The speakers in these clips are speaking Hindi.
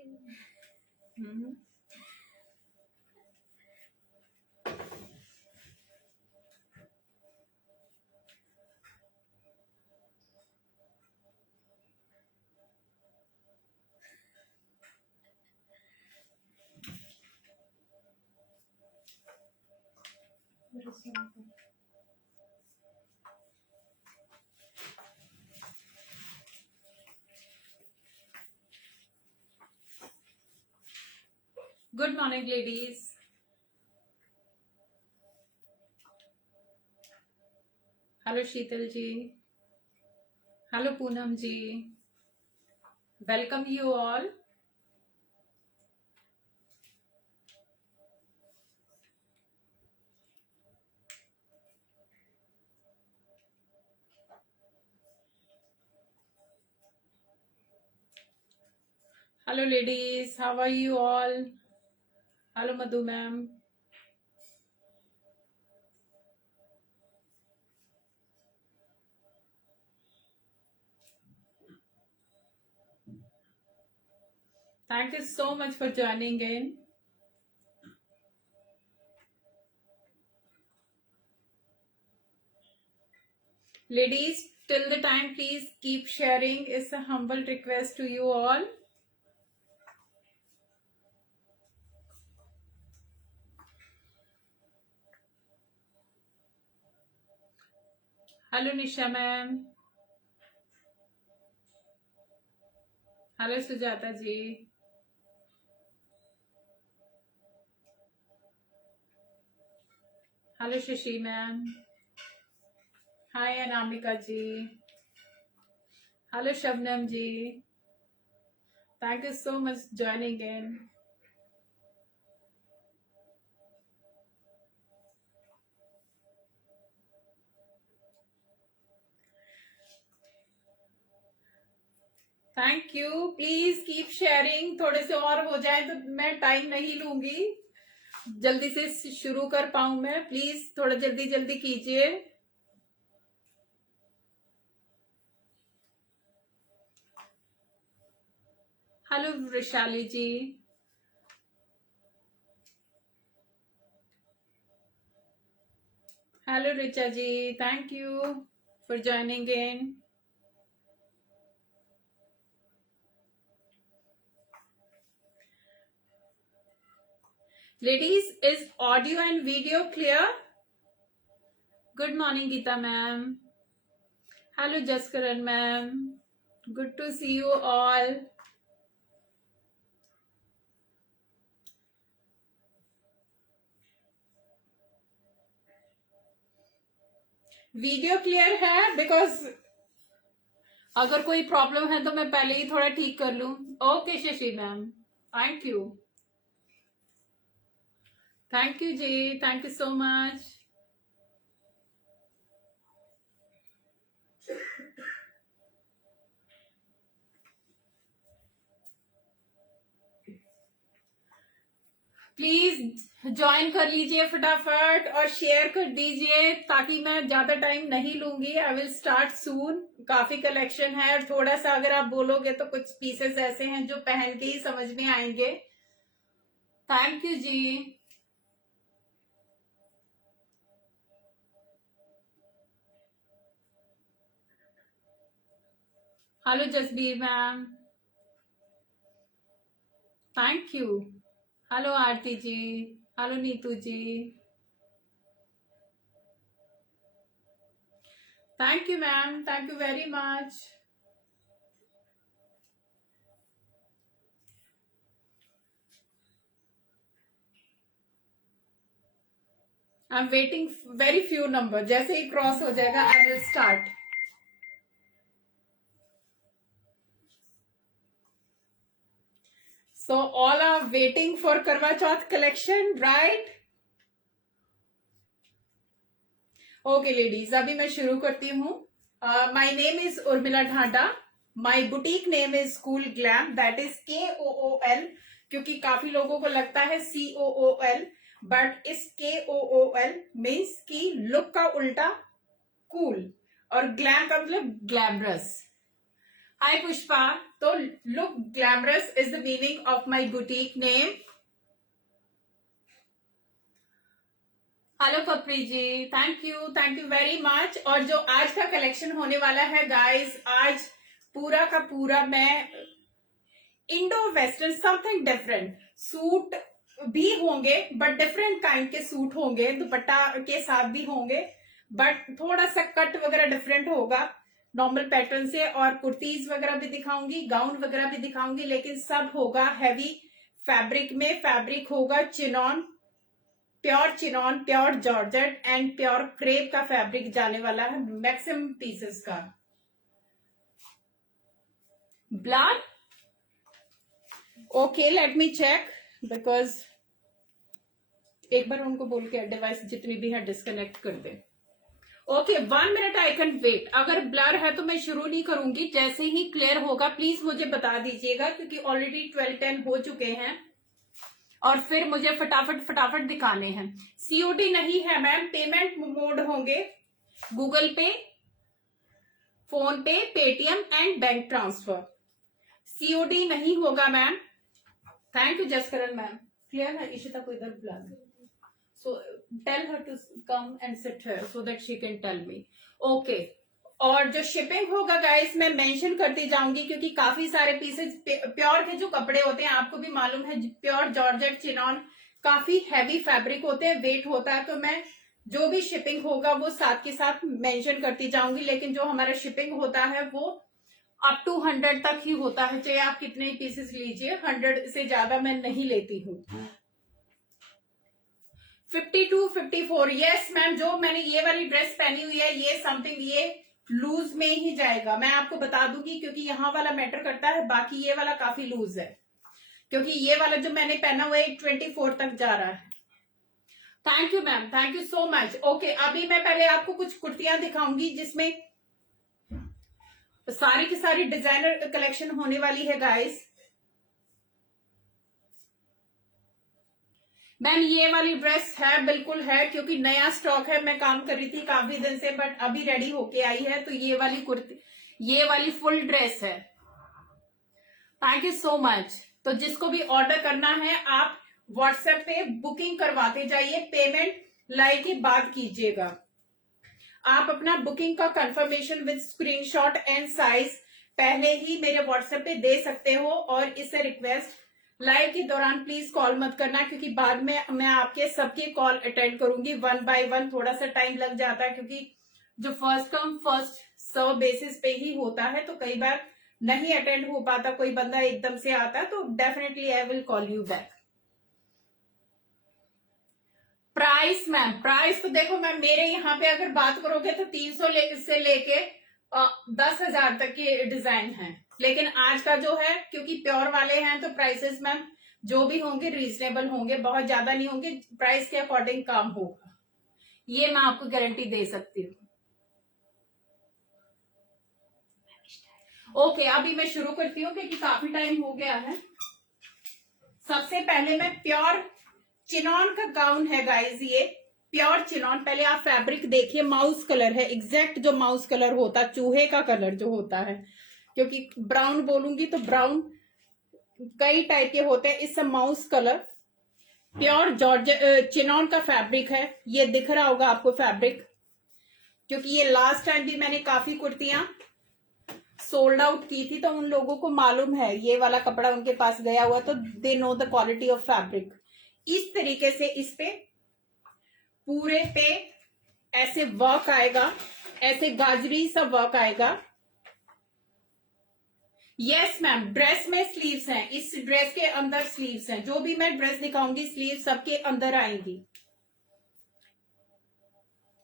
Hmm. Good morning ladies. Hello Sheetal ji, hello Poonam ji, welcome you all. Hello ladies, how are you all? Hello Madhu ma'am. Thank you so much for joining in. Ladies, till the time, please keep sharing. It's a humble request to you all. Hello Nisha ma'am. Hello Sujata ji. Hello Shashi ma'am. Hi Anamika ji. Hello Shabnam ji. Thank you so much joining in. Thank you. Please keep sharing. थोड़े से और हो जाए तो मैं टाइम नहीं लूंगी, जल्दी से शुरू कर पाऊं मैं। प्लीज थोड़ा जल्दी जल्दी कीजिए। Hello Vaishali ji. Hello Richa ji, thank you for joining in. Ladies, is audio and video clear? Good morning, Geeta ma'am. Hello, Jaskaran ma'am. Good to see you all. Video clear है? बिकॉज अगर कोई प्रॉब्लम है तो मैं पहले ही थोड़ा ठीक कर लूं। Okay Shashi ma'am, thank you. Thank you ji, thank you so much. Please join कर लीजिए फटाफट और शेयर कर दीजिए ताकि मैं ज्यादा टाइम नहीं लूंगी। आई विल स्टार्ट सून। काफी कलेक्शन है और थोड़ा सा अगर आप बोलोगे तो कुछ पीसेस ऐसे हैं जो पहन के ही समझ में आएंगे। Thank you ji. Hello Jasbir ma'am, thank you. Hello Aarti ji, hello Neetu ji, thank you ma'am, thank you very much. I am waiting very few number. जैसे ही क्रॉस हो जाएगा I will start. So all are waiting for Karwa Chauth collection, right? Okay ladies, अभी मैं शुरू करती हूँ। My name is Urmila Dhanda. My boutique name is Cool Glam. That is KOOL. क्योंकि काफी लोगों को लगता है COOL, बट इस KOOL मीन्स की लुक का उल्टा कूल और ग्लैम का मतलब ग्लैमरस। हाय पुष्पा। तो look glamorous is the meaning of my boutique name. Hello Papri ji, thank you very much. और जो आज का कलेक्शन होने वाला है गाइस, आज पूरा का पूरा मैं Indo western something different suit भी होंगे, बट डिफरेंट काइंड के सूट होंगे, दुपट्टा के साथ भी होंगे, बट थोड़ा सा कट वगैरह डिफरेंट होगा नॉर्मल पैटर्न से। और कुर्तीज वगैरह भी दिखाऊंगी, गाउन वगैरह भी दिखाऊंगी, लेकिन सब होगा हैवी फैब्रिक में। फैब्रिक होगा chinon, pure georgette and pure crepe का फैब्रिक जाने वाला है मैक्सिमम पीसेस का। Blur, okay let me check, because एक बार उनको बोल के डिवाइस जितनी भी है डिस्कनेक्ट कर दे। Okay 1 minute, I can wait. अगर ब्लर है तो मैं शुरू नहीं करूंगी, जैसे ही क्लियर होगा प्लीज मुझे बता दीजिएगा, क्योंकि ऑलरेडी 12:10 हो चुके हैं और फिर मुझे फटाफट दिखाने हैं। सीओडी नहीं है मैम, पेमेंट मोड होंगे Google Pay, PhonePe, Paytm and bank transfer. COD नहीं होगा ma'am. Thank you Jaskaran ma'am. Clear है? इशिता को इधर बुला दो, so tell her to come and sit here so that she can tell me. Okay, और जो शिपिंग होगा गाइस मैं मेंशन करती जाऊंगी, क्योंकि काफी सारे पीसेज प्योर के जो कपड़े होते हैं आपको भी मालूम है, प्योर जॉर्जेट चिनॉन काफी हैवी फैब्रिक होते हैं, वेट होता है, तो मैं जो भी शिपिंग होगा वो साथ के साथ मेंशन करती जाऊंगी। लेकिन जो हमारा शिपिंग होता है वो अप टू 100 तक ही होता है, चाहे आप कितने ही पीसेस लीजिए, 100 से ज्यादा मैं नहीं लेती हूँ। 52, 54, यस मैम। जो मैंने ये वाली ड्रेस पहनी हुई है ये समथिंग ये लूज में ही जाएगा, मैं आपको बता दूंगी, क्योंकि यहाँ वाला मैटर करता है, बाकी ये वाला काफी लूज है, क्योंकि ये वाला जो मैंने पहना हुआ है 24 तक जा रहा है। Thank you ma'am, thank you so much. Okay, अभी मैं पहले आपको कुछ कुर्तियां दिखाऊंगी जिसमें सारी की सारी डिजाइनर कलेक्शन होने वाली है गाइस। मैम ये वाली ड्रेस है, बिल्कुल है, क्योंकि नया स्टॉक है, मैं काम कर रही थी काफी दिन से, बट अभी रेडी होके आई है। तो ये वाली कुर्ती, ये वाली फुल ड्रेस है। Thank you so much. तो जिसको भी ऑर्डर करना है आप व्हाट्सएप पे बुकिंग करवाते जाइए, पेमेंट लाइव के बाद कीजिएगा। आप अपना बुकिंग का confirmation with screenshot and size पहले ही मेरे व्हाट्सएप पे दे सकते हो। और इससे रिक्वेस्ट, लाइव के दौरान प्लीज कॉल मत करना, क्योंकि बाद में मैं आपके सबके कॉल अटेंड करूंगी 1 by 1। थोड़ा सा टाइम लग जाता है, क्योंकि जो first come first serve basis पे ही होता है, तो कई बार नहीं अटेंड हो पाता, कोई बंदा एकदम से आता है, तो definitely I will call you back. Price ma'am, price तो देखो मैम, मेरे यहाँ पे अगर बात करोगे तो 300 से लेके 10,000 तक के डिजाइन है। लेकिन आज का जो है, क्योंकि प्योर वाले हैं, तो प्राइसेस मैम जो भी होंगे रीजनेबल होंगे, बहुत ज्यादा नहीं होंगे, प्राइस के अकॉर्डिंग काम होगा, ये मैं आपको गारंटी दे सकती हूँ। ओके, अभी मैं शुरू करती हूँ क्योंकि काफी टाइम हो गया है। सबसे पहले मैं प्योर चिनॉन का गाउन है गाइज, ये प्योर चिनॉन। पहले आप फैब्रिक देखिए, माउस कलर है, एग्जैक्ट जो माउस कलर होता है, चूहे का कलर जो होता है, क्योंकि ब्राउन बोलूंगी तो ब्राउन कई टाइप के होते हैं, इस mouse colour. Pure George chinon का फैब्रिक है, ये दिख रहा होगा आपको फैब्रिक, क्योंकि ये लास्ट टाइम भी मैंने काफी कुर्तियां सोल्ड आउट की थी, तो उन लोगों को मालूम है, ये वाला कपड़ा उनके पास गया हुआ, तो they know the quality of fabric. इस तरीके से इस पे पूरे पे ऐसे वर्क आएगा, ऐसे गाजरी सा वर्क आएगा। यस मैम, ड्रेस में स्लीव्स हैं, इस ड्रेस के अंदर स्लीव्स हैं, जो भी मैं ड्रेस दिखाऊंगी स्लीव सबके अंदर आएंगी।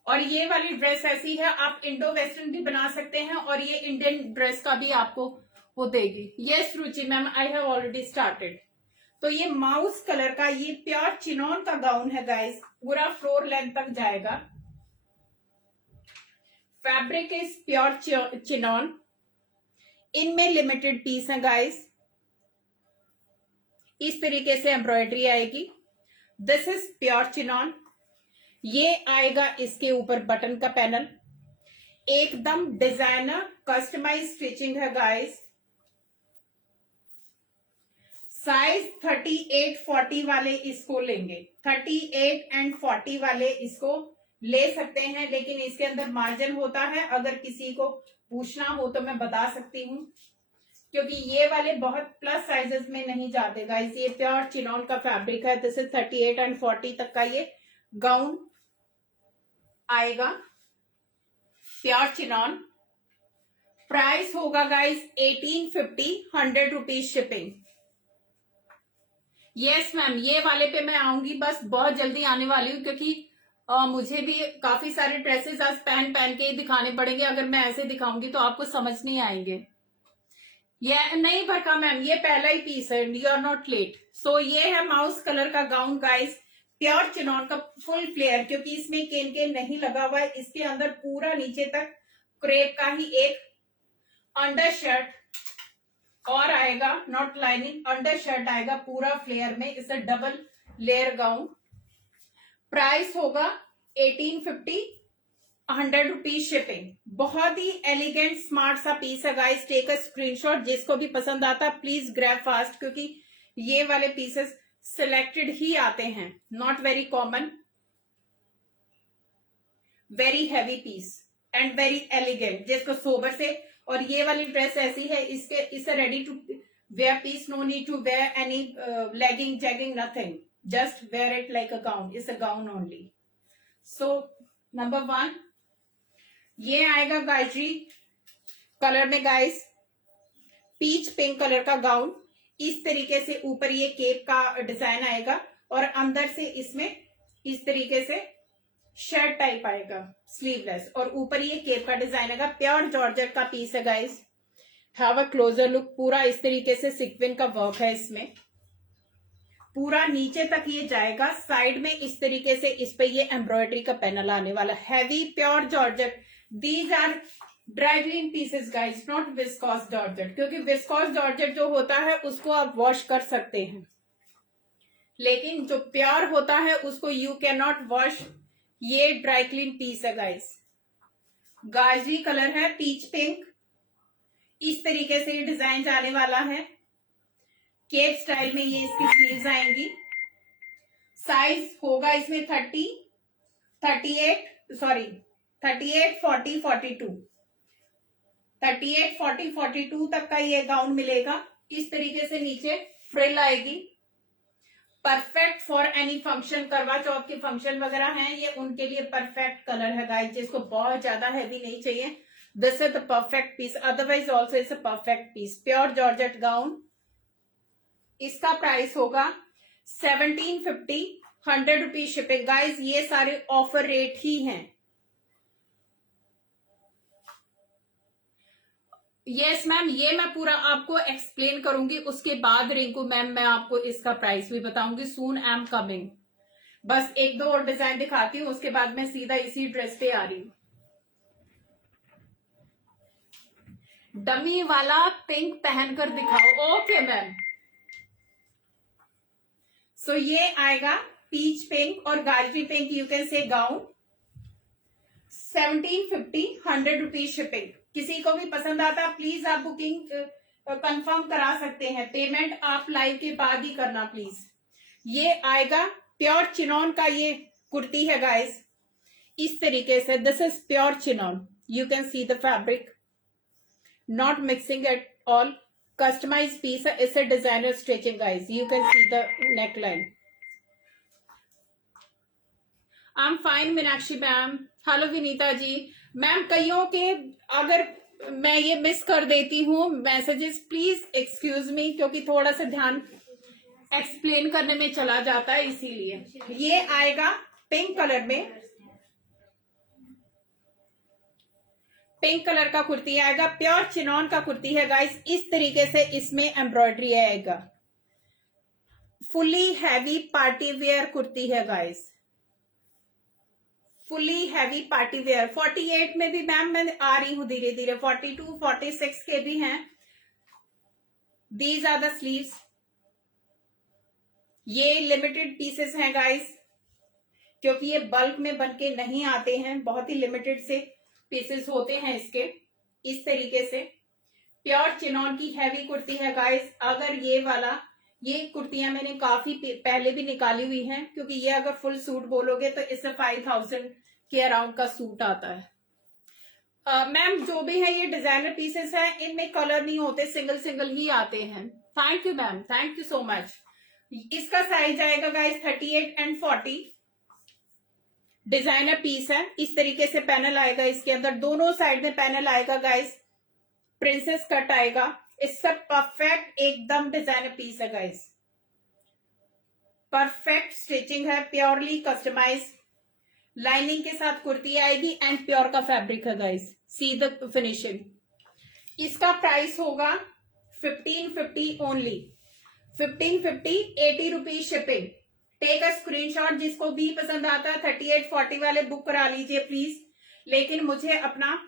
और ये वाली ड्रेस ऐसी है, आप इंडो वेस्टर्न भी बना सकते हैं, और ये इंडियन ड्रेस का भी आपको वो देगी। Yes Ruchi ma'am, I have already started. तो ये माउस कलर का ये प्योर चिनॉन का गाउन है गाइस, पूरा फ्लोर लेंथ तक जाएगा। फैब्रिक इज प्योर चिनॉन, इनमें लिमिटेड पीस है गाइस। इस तरीके से एम्ब्रॉयडरी आएगी। This is pure chinon. ये आएगा इसके ऊपर बटन का पैनल, एकदम डिजाइनर कस्टमाइज स्टिचिंग है गाइस। साइज 38-40 वाले इसको लेंगे, 38 एंड 40 वाले इसको ले सकते हैं, लेकिन इसके अंदर मार्जिन होता है। अगर किसी को पूछना हो तो मैं बता सकती हूँ, क्योंकि ये वाले बहुत प्लस साइजेस में नहीं जाते गाइस। ये प्योर चिनॉन का फैब्रिक है। दिस इज 38 एंड 40 तक का ये गाउन आएगा, प्योर चिनॉन। प्राइस होगा guys 1850, 100 rupees shipping. Yes ma'am, ये वाले पे मैं आऊंगी, बस बहुत जल्दी आने वाली हूँ, क्योंकि मुझे भी काफी सारे ड्रेसेस आज पहन के ही दिखाने पड़ेंगे। अगर मैं ऐसे दिखाऊंगी तो आपको समझ नहीं आएंगे। ये नहीं भरका मैम, ये पहला ही पीस है, यू आर नॉट लेट। सो ये है माउस कलर का गाउन गाइस, प्योर चिनॉन का फुल फ्लेयर, क्योंकि इसमें केन केन नहीं लगा हुआ है। इसके अंदर पूरा नीचे तक क्रेप का ही एक अंडर शर्ट और आएगा, नॉट लाइनिंग, अंडर शर्ट आएगा पूरा फ्लेयर में। इसे डबल लेयर गाउन। प्राइस होगा 1850, 100 रुपीज शिपिंग। बहुत ही एलिगेंट स्मार्ट सा पीस है गाइस। टेक अ स्क्रीनशॉट, जिसको भी पसंद आता प्लीज ग्रैब फास्ट, क्योंकि ये वाले पीसेस सिलेक्टेड ही आते हैं, not very common. Very heavy piece and very elegant, जिसको सोबर से। और ये वाली ड्रेस ऐसी है, इसे ready to wear piece, no need to wear any legging jegging, nothing, just wear it like a gown, it's a gown only. So number 1 ये आएगा गायत्री कलर में गाइस, पीच पिंक कलर का गाउन। इस तरीके से ऊपर ये केप का डिजाइन आएगा और अंदर से इसमें इस तरीके से शर्ट टाइप आएगा, स्लीवलेस, और ऊपर ये केप का डिजाइन आएगा। प्योर जॉर्जेट का पीस है guys. Have a closer look. पूरा इस तरीके से सिक्विन का वर्क है इसमें, पूरा नीचे तक ये जाएगा। साइड में इस तरीके से इस पे ये एम्ब्रॉयडरी का पैनल आने वाला। Heavy pure georgette. These are dry clean pieces guys, not viscose georgette, क्योंकि विस्कॉस जॉर्जेट जो होता है उसको आप वॉश कर सकते हैं, लेकिन जो प्योर होता है उसको यू कैन नॉट वॉश। ये ड्राई क्लीन पीस है गाइस। गाजरी कलर है, पीच पिंक। इस तरीके से ये डिजाइन जाने वाला है, केप स्टाइल में ये इसकी स्लीव्स आएंगी। साइज होगा इसमें 38, 40, 42, 38, 40, 42 तक का ये गाउन मिलेगा। इस तरीके से नीचे फ्रिल आएगी। परफेक्ट फॉर एनी फंक्शन, करवा चौथ के फंक्शन वगैरह हैं, ये उनके लिए परफेक्ट कलर है गाइस, जिसको बहुत ज्यादा हैवी नहीं चाहिए। This is the perfect piece, otherwise also it's a perfect piece. Pure georgette gown. इसका प्राइस होगा 1750, 100 रुपीज शिपिंग गाइस। ये सारे ऑफर रेट ही हैं। यस मैम, ये मैं पूरा आपको एक्सप्लेन करूंगी, उसके बाद रिंकू मैम मैं आपको इसका प्राइस भी बताऊंगी। सून आई एम कमिंग। बस एक दो और डिजाइन दिखाती हूँ, उसके बाद मैं सीधा इसी ड्रेस पे आ रही हूँ। डमी वाला पिंक पहनकर दिखाओ। Okay ma'am. सो ये आएगा पीच पिंक और गाजरी pink, you can say gown. 1750, 100 rupees shipping. किसी को भी पसंद आता प्लीज आप बुकिंग कंफर्म करा सकते हैं। पेमेंट आप लाइव के बाद ही करना प्लीज। ये आएगा प्योर चिनॉन का, ये कुर्ती है गाइस, इस तरीके से। This is pure chinon, you can see the fabric, not mixing at all. Customize piece है, it's a designer stitching guys, you can see the neckline. I am fine Meenakshi ma'am. Hello Vinita ji. Ma'am कईयों के अगर मैं ये मिस कर देती हूँ मैसेजेस, प्लीज एक्सक्यूज मी, क्योंकि थोड़ा सा ध्यान एक्सप्लेन करने में चला जाता है, इसीलिए। ये आएगा पिंक कलर में, पिंक कलर का कुर्ती आएगा। प्योर चिनॉन का कुर्ती है गाइस। इस तरीके से इसमें एम्ब्रॉयडरी आएगा। Fully heavy party wear kurti है guys, fully heavy party wear. 48 में भी मैम मैं आ रही हूं धीरे धीरे, 42, 46 के भी हैं। These are the sleeves. ये लिमिटेड पीसेस हैं गाइस, क्योंकि ये बल्क में बनके नहीं आते हैं, बहुत ही लिमिटेड से पीसेस होते हैं इसके। इस तरीके से प्योर चिनॉन की हैवी कुर्ती है गाइस। अगर ये वाला ये कुर्तियां मैंने काफी पहले भी निकाली हुई हैं, क्योंकि ये अगर फुल सूट बोलोगे तो इससे 5000 के अराउंड का सूट आता है। मैम जो भी है ये डिजाइनर पीसेस हैं, इनमें कलर नहीं होते, सिंगल सिंगल ही आते हैं। Thank you ma'am, thank you so much. इसका साइज आएगा गाइस 38 एंड 40। डिजाइनर पीस है, इस तरीके से पैनल आएगा, इसके अंदर दोनों साइड में पैनल आएगा गाइस, प्रिंसेस कट आएगा। इसका परफेक्ट एकदम डिजाइनर पीस है गाइस, परफेक्ट स्टिचिंग है, प्योरली कस्टमाइज। लाइनिंग के साथ कुर्ती आएगी एंड प्योर का फैब्रिक है गाइस, सी द फिनिशिंग। इसका प्राइस होगा 1550 only, 1550, 80 rupees shipping. Take a screenshot, जिसको भी पसंद आता है 38-40 वाले बुक करा लीजिए प्लीज, लेकिन मुझे अपना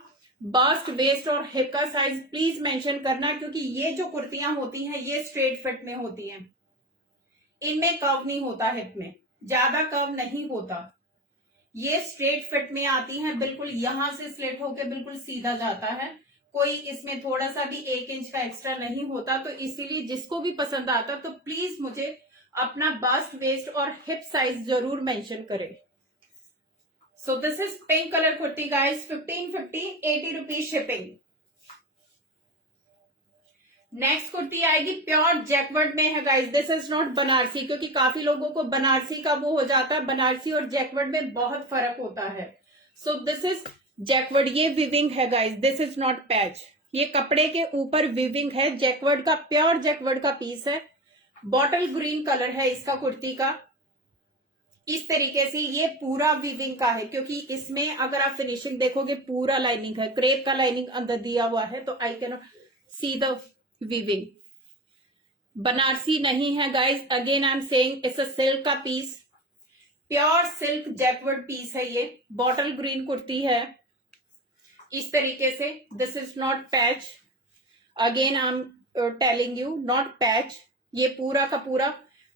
बस्ट, वेस्ट और हिप का साइज प्लीज मेंशन करना, क्योंकि ये जो कुर्तियां होती हैं ये स्ट्रेट फिट में होती हैं, इनमें कर्व नहीं होता, हिप में ज्यादा कर्व नहीं होता, ये स्ट्रेट फिट में आती हैं, बिल्कुल यहां से स्लिट होके बिल्कुल सीधा जाता है, कोई इसमें थोड़ा सा भी 1 इंच का एक्स्ट्रा नहीं होता। तो इसीलिए जिसको भी पसंद आता तो प्लीज मुझे अपना बस्ट, वेस्ट और हिप साइज जरूर मेंशन करें। सो this is pink colour kurti guys, 1550, 80 rupees shipping. Next kurti आएगी प्योर जैकवर्ड में है guys, this is not Banarasi, क्योंकि काफी लोगों को बनारसी का वो हो जाता है, बनारसी और जैकवर्ड में बहुत फर्क होता है। सो दिस इज जैकवर्ड, ये विविंग है guys, this is not patch, ये कपड़े के ऊपर विविंग है, जैकवर्ड का, प्योर जैकवर्ड का पीस है। बॉटल ग्रीन कलर है इसका कुर्ती का, इस तरीके से ये पूरा विविंग का है, क्योंकि इसमें अगर आप फिनिशिंग देखोगे पूरा लाइनिंग है, क्रेप का लाइनिंग अंदर दिया हुआ है, तो I can see the weaving. Banarasi नहीं है guys, again I am saying it's a silk का पीस, प्योर सिल्क जैकवर्ड पीस है ये। बॉटल ग्रीन कुर्ती है इस तरीके से, this is not patch, again I am telling you not patch, ये पूरा का पूरा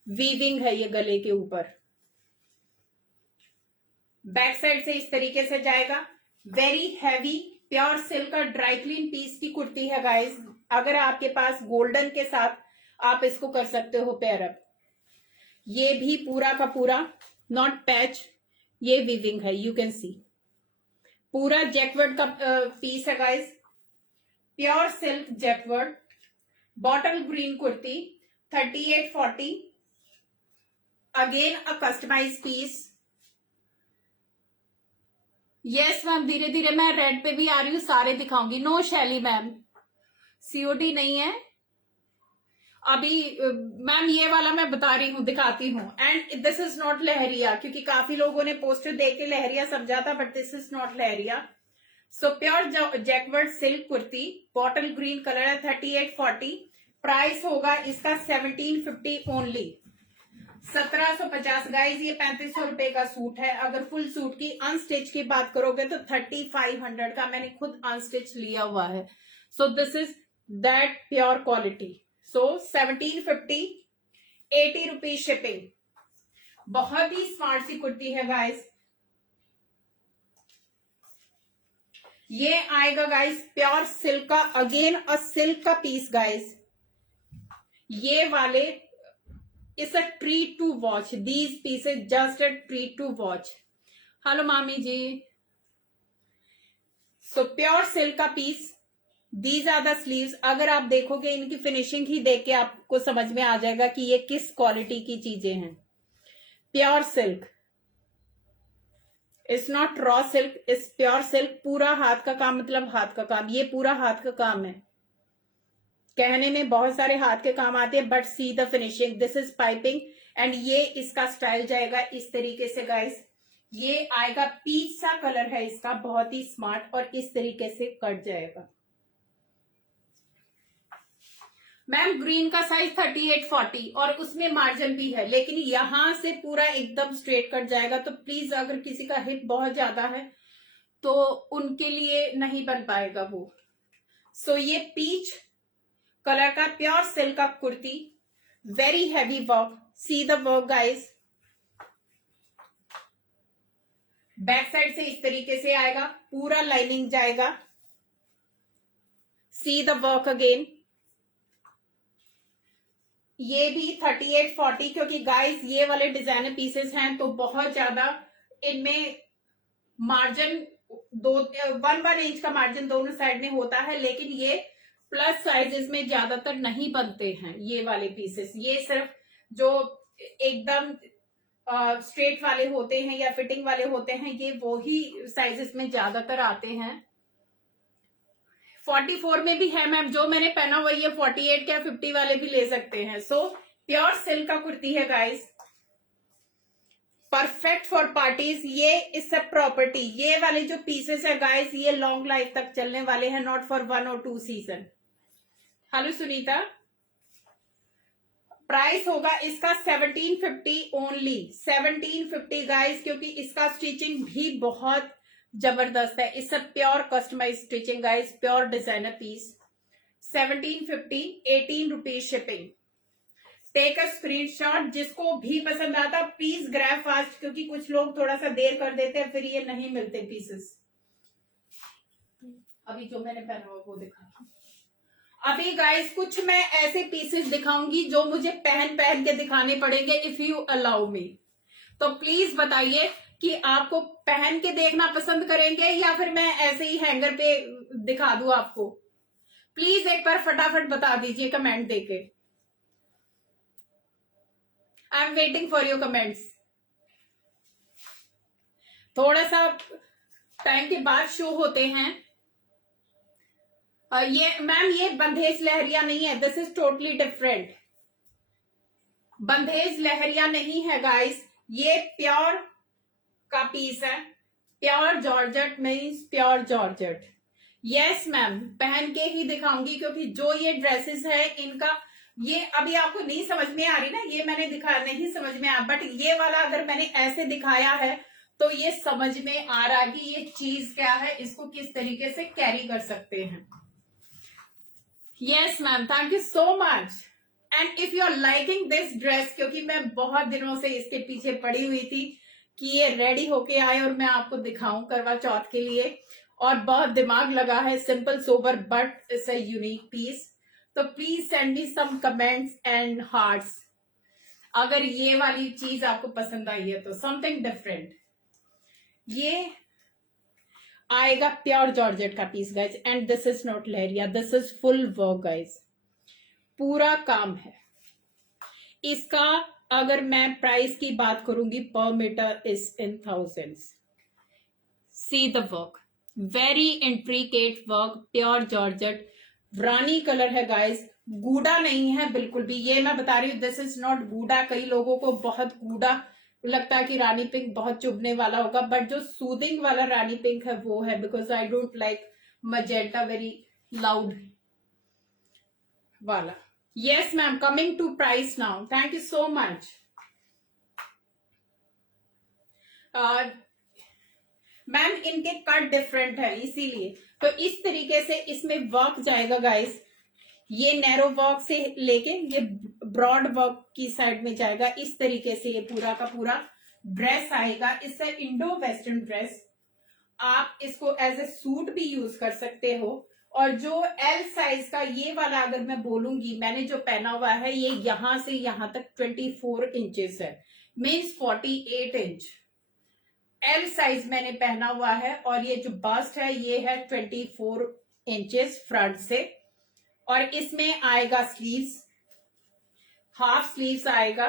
वीविंग है ये गले के ऊपर। बैक साइड से इस तरीके से जाएगा, वेरी हैवी प्योर सिल्क का ड्राई क्लीन पीस की कुर्ती है गाइस। अगर आपके पास गोल्डन के साथ आप इसको कर सकते हो पेयर अप। ये भी पूरा का पूरा नॉट पैच, ये वीविंग है, यू कैन सी, पूरा जैकवर्ड का पीस है guys, pure silk jacquard, bottle green kurti, 3840, again a customise piece. Yes ma'am, धीरे धीरे मैं रेड पे भी आ रही हूँ, सारे दिखाऊंगी। नो शैली मैम, सीओडी नहीं है अभी मैम, ये वाला मैं बता रही हूँ, दिखाती हूँ। एंड दिस इज नॉट लहरिया, क्योंकि काफी लोगों ने पोस्टर देख के लहरिया समझा था, but this is not leheriya. So pure jacquard silk kurti, bottle green colour है, 3840, प्राइस होगा इसका 1750 ओनली, 1750 गाइज। ये 3500 रुपए का सूट है। अगर फुल सूट की अनस्टिच की बात करोगे तो 3500 का मैंने खुद अनस्टिच लिया हुआ है। So this is that pure quality. So 1750, 80 rupees shipping. बहुत ही स्मार्ट सी कुर्ती है गाइज। ये आएगा गाइज प्योर सिल्क का, अगेन अ सिल्क का पीस गाइज। ये वाले it's a treat to watch, these pieces just a treat to watch. Hello मामी जी। सो प्योर सिल्क का piece, these are the sleeves. अगर आप देखोगे इनकी फिनिशिंग ही देख के आपको समझ में आ जाएगा कि ये किस क्वालिटी की चीजें हैं। Pure silk, it's not raw silk, it's pure silk. पूरा हाथ का काम, मतलब हाथ का काम, ये पूरा हाथ का काम है। कहने में बहुत सारे हाथ के काम आते हैं, but C the finishing, this is piping. And ये इसका स्टाइल जाएगा इस तरीके से गाइस। ये आएगा पीच सा कलर है इसका, बहुत ही स्मार्ट, और इस तरीके से कट जाएगा। मैम ग्रीन का साइज 3840 और उसमें मार्जिन भी है, लेकिन यहां से पूरा एकदम स्ट्रेट कट जाएगा, तो प्लीज अगर किसी का हिप बहुत ज्यादा है तो उनके लिए नहीं बन पाएगा वो। सो ये पीच कलर का प्योर सिल्क का kurti, very heavy work, C the work guys. Back side से इस तरीके से आएगा, पूरा लाइनिंग जाएगा, सी द वर्क अगेन। ये भी 38-40, क्योंकि गाइस ये वाले डिजाइनर पीसेस हैं तो बहुत ज्यादा इनमें मार्जिन 1 इंच का मार्जिन दोनों साइड में होता है, लेकिन ये प्लस साइजेस में ज्यादातर नहीं बनते हैं ये वाले पीसेस। ये सिर्फ जो एकदम स्ट्रेट वाले होते हैं या फिटिंग वाले होते हैं, ये वो ही साइजेस में ज्यादातर आते हैं। 44 में भी है मैम, जो मैंने पहना हुआ ये 48 या 50 वाले भी ले सकते हैं। सो प्योर सिल्क का कुर्ती है गाइस, परफेक्ट फॉर पार्टीज। ये इस सब प्रॉपर्टी, ये वाले जो पीसेस है गाइस, ये लॉन्ग लाइफ तक चलने वाले हैं, नॉट फॉर 1 और 2 सीजन। हेलो सुनीता। प्राइस होगा इसका 1750 ओनली, 1750 गाइस, क्योंकि इसका स्टिचिंग भी बहुत जबरदस्त है। It's a pure customise stitching guys, pure designer piece. 1750, 18 rupees shipping. Take a screenshot, जिसको भी पसंद आता प्लीज ग्रैब फास्ट, क्योंकि कुछ लोग थोड़ा सा देर कर देते हैं, फिर ये नहीं मिलते पीसेस। अभी जो मैंने पहना हुआ वो दिखा। अभी गाइस कुछ मैं ऐसे पीसेस दिखाऊंगी जो मुझे पहन के दिखाने पड़ेंगे, इफ यू अलाउ मी। तो प्लीज बताइए कि आपको पहन के देखना पसंद करेंगे या फिर मैं ऐसे ही हैंगर पे दिखा दूं आपको। प्लीज एक बार फटाफट बता दीजिए कमेंट देके। आई am waiting for your comments. थोड़ा सा टाइम के बाद शो होते हैं। ये मैम ये बंधेज लहरिया नहीं है, दिस इज टोटली डिफरेंट। बंधेज लहरिया नहीं है गाइस, ये प्योर का पीस है। Pure georgette means pure georgette. Yes ma'am, पहन के ही दिखाऊंगी, क्योंकि जो ये ड्रेसेस है इनका, ये अभी आपको नहीं समझ में आ रही ना, ये मैंने दिखाया नहीं समझ में आ, बट ये वाला अगर मैंने ऐसे दिखाया है तो ये समझ में आ रहा कि ये चीज क्या है, इसको किस तरीके से कैरी कर सकते हैं। Yes ma'am, thank you so much. And if you are liking this dress, क्योंकि मैं बहुत दिनों से इसके पीछे पड़ी हुई थी कि ये रेडी होके आए और मैं आपको दिखाऊं करवा चौथ के लिए, और बहुत दिमाग लगा है। Simple sober but it's a unique piece. तो please send me some comments and hearts अगर ये वाली चीज आपको पसंद आई है तो। समथिंग डिफरेंट, ये आएगा प्योर जॉर्जेट का piece guys, and this is not leheriya, this is full work guys, पूरा काम है इसका। अगर मैं प्राइस की बात करूंगी पर metre is in thousands. See the work, very intricate work, pure georgette, rani colour है गाइज, गूढ़ा नहीं है बिल्कुल भी। ये मैं बता रही हूँ, दिस इज नॉट गूढ़ा। कई लोगों को बहुत गूढ़ा लगता है कि रानी पिंक बहुत चुभने वाला होगा, बट जो सूदिंग वाला रानी पिंक है वो है, because I don't like magenta very loud वाला। Yes ma'am, coming to price now, thank you so much. Ma'am इनके कट डिफरेंट है इसीलिए, तो इस तरीके से इसमें वर्क जाएगा गाइस। ये नैरो वर्क से लेके ये ब्रॉड वर्क की साइड में जाएगा, इस तरीके से ये पूरा का पूरा ड्रेस आएगा। इससे इंडो वेस्टर्न ड्रेस, आप इसको एज ए सूट भी यूज कर सकते हो। और जो एल साइज का ये वाला अगर मैं बोलूंगी, मैंने जो पहना हुआ है ये यहां से यहां तक 24 इंचेस है, मीन्स 48 इंच एल साइज मैंने पहना हुआ है। और ये जो बस्ट है ये है 24 इंचेस फ्रंट से, और इसमें आएगा स्लीव्स, हाफ स्लीव्स आएगा।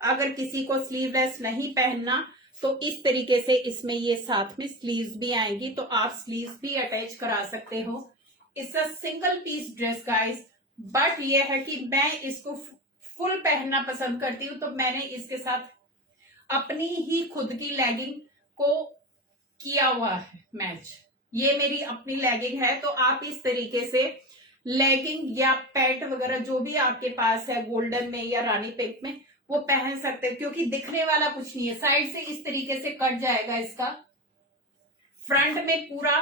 अगर किसी को स्लीवलेस नहीं पहनना तो इस तरीके से इसमें ये साथ में स्लीव्स भी आएंगी, तो आप स्लीव्स भी अटैच करा सकते हो। It's a single piece dress guys, but ये है कि मैं इसको फुल पहनना पसंद करती हूँ, तो मैंने इसके साथ अपनी ही खुद की लेगिंग को किया हुआ है मैच। ये मेरी अपनी लेगिंग है, तो आप इस तरीके से लेगिंग या पैंट वगैरह जो भी आपके पास है गोल्डन में या रानी पिंक में वो पहन सकते हैं, क्योंकि दिखने वाला कुछ नहीं है। साइड से इस तरीके से कट जाएगा इसका, फ्रंट में पूरा।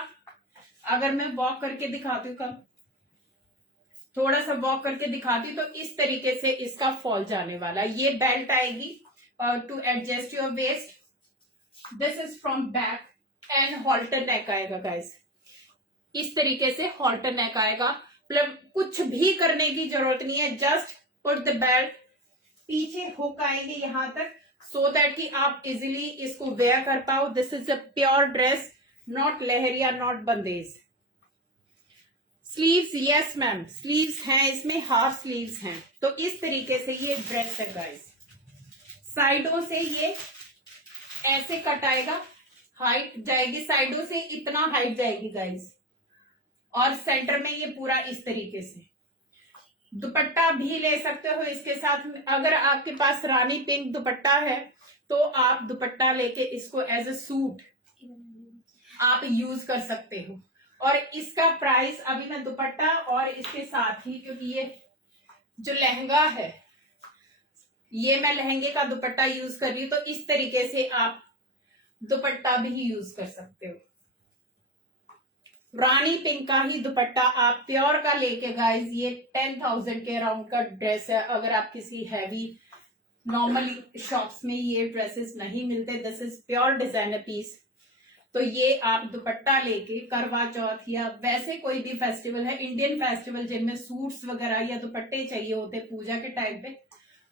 अगर मैं वॉक करके दिखाती हूँ, कब थोड़ा सा वॉक करके दिखाती हूँ, तो इस तरीके से इसका फॉल जाने वाला। ये बेल्ट आएगी to adjust your waist. This is from back and halter neck आएगा गाइस, इस तरीके से हॉल्टर नेक आएगा। मतलब कुछ भी करने की जरूरत नहीं है, जस्ट पुट द बेल्ट, पीछे हुक आएंगे यहां तक, सो दैट कि आप इजिली इसको वेयर कर पाओ. This is a pure dress, not lehariya, not bandhej. Sleeves, yes ma'am, sleeves हैं इसमें, हाफ स्लीव्स हैं. तो इस तरीके से ये ड्रेस है गाइस. साइडों से ये ऐसे कट आएगा, हाइट जाएगी साइडों से, इतना हाइट जाएगी गाइस, और सेंटर में ये पूरा इस तरीके से. दुपट्टा भी ले सकते हो इसके साथ. अगर आपके पास रानी पिंक दुपट्टा है तो आप दुपट्टा लेके इसको एज अ सूट आप यूज कर सकते हो. और इसका प्राइस अभी मैं दुपट्टा और इसके साथ ही, क्योंकि ये जो लहंगा है ये मैं लहंगे का दुपट्टा यूज कर रही हूं, तो इस तरीके से आप दुपट्टा भी यूज कर सकते हो. रानी पिंक का ही दुपट्टा आप प्योर का लेके गाइस, ये 10,000 के अराउंड का ड्रेस है. अगर आप किसी हैवी नॉर्मली शॉप्स में ये ड्रेसेस नहीं मिलते, this is pure designer piece. तो ये आप दुपट्टा लेके करवा चौथ या वैसे कोई भी फेस्टिवल है, इंडियन फेस्टिवल जिनमें सूट्स वगैरह या दुपट्टे चाहिए होते पूजा के टाइम पे,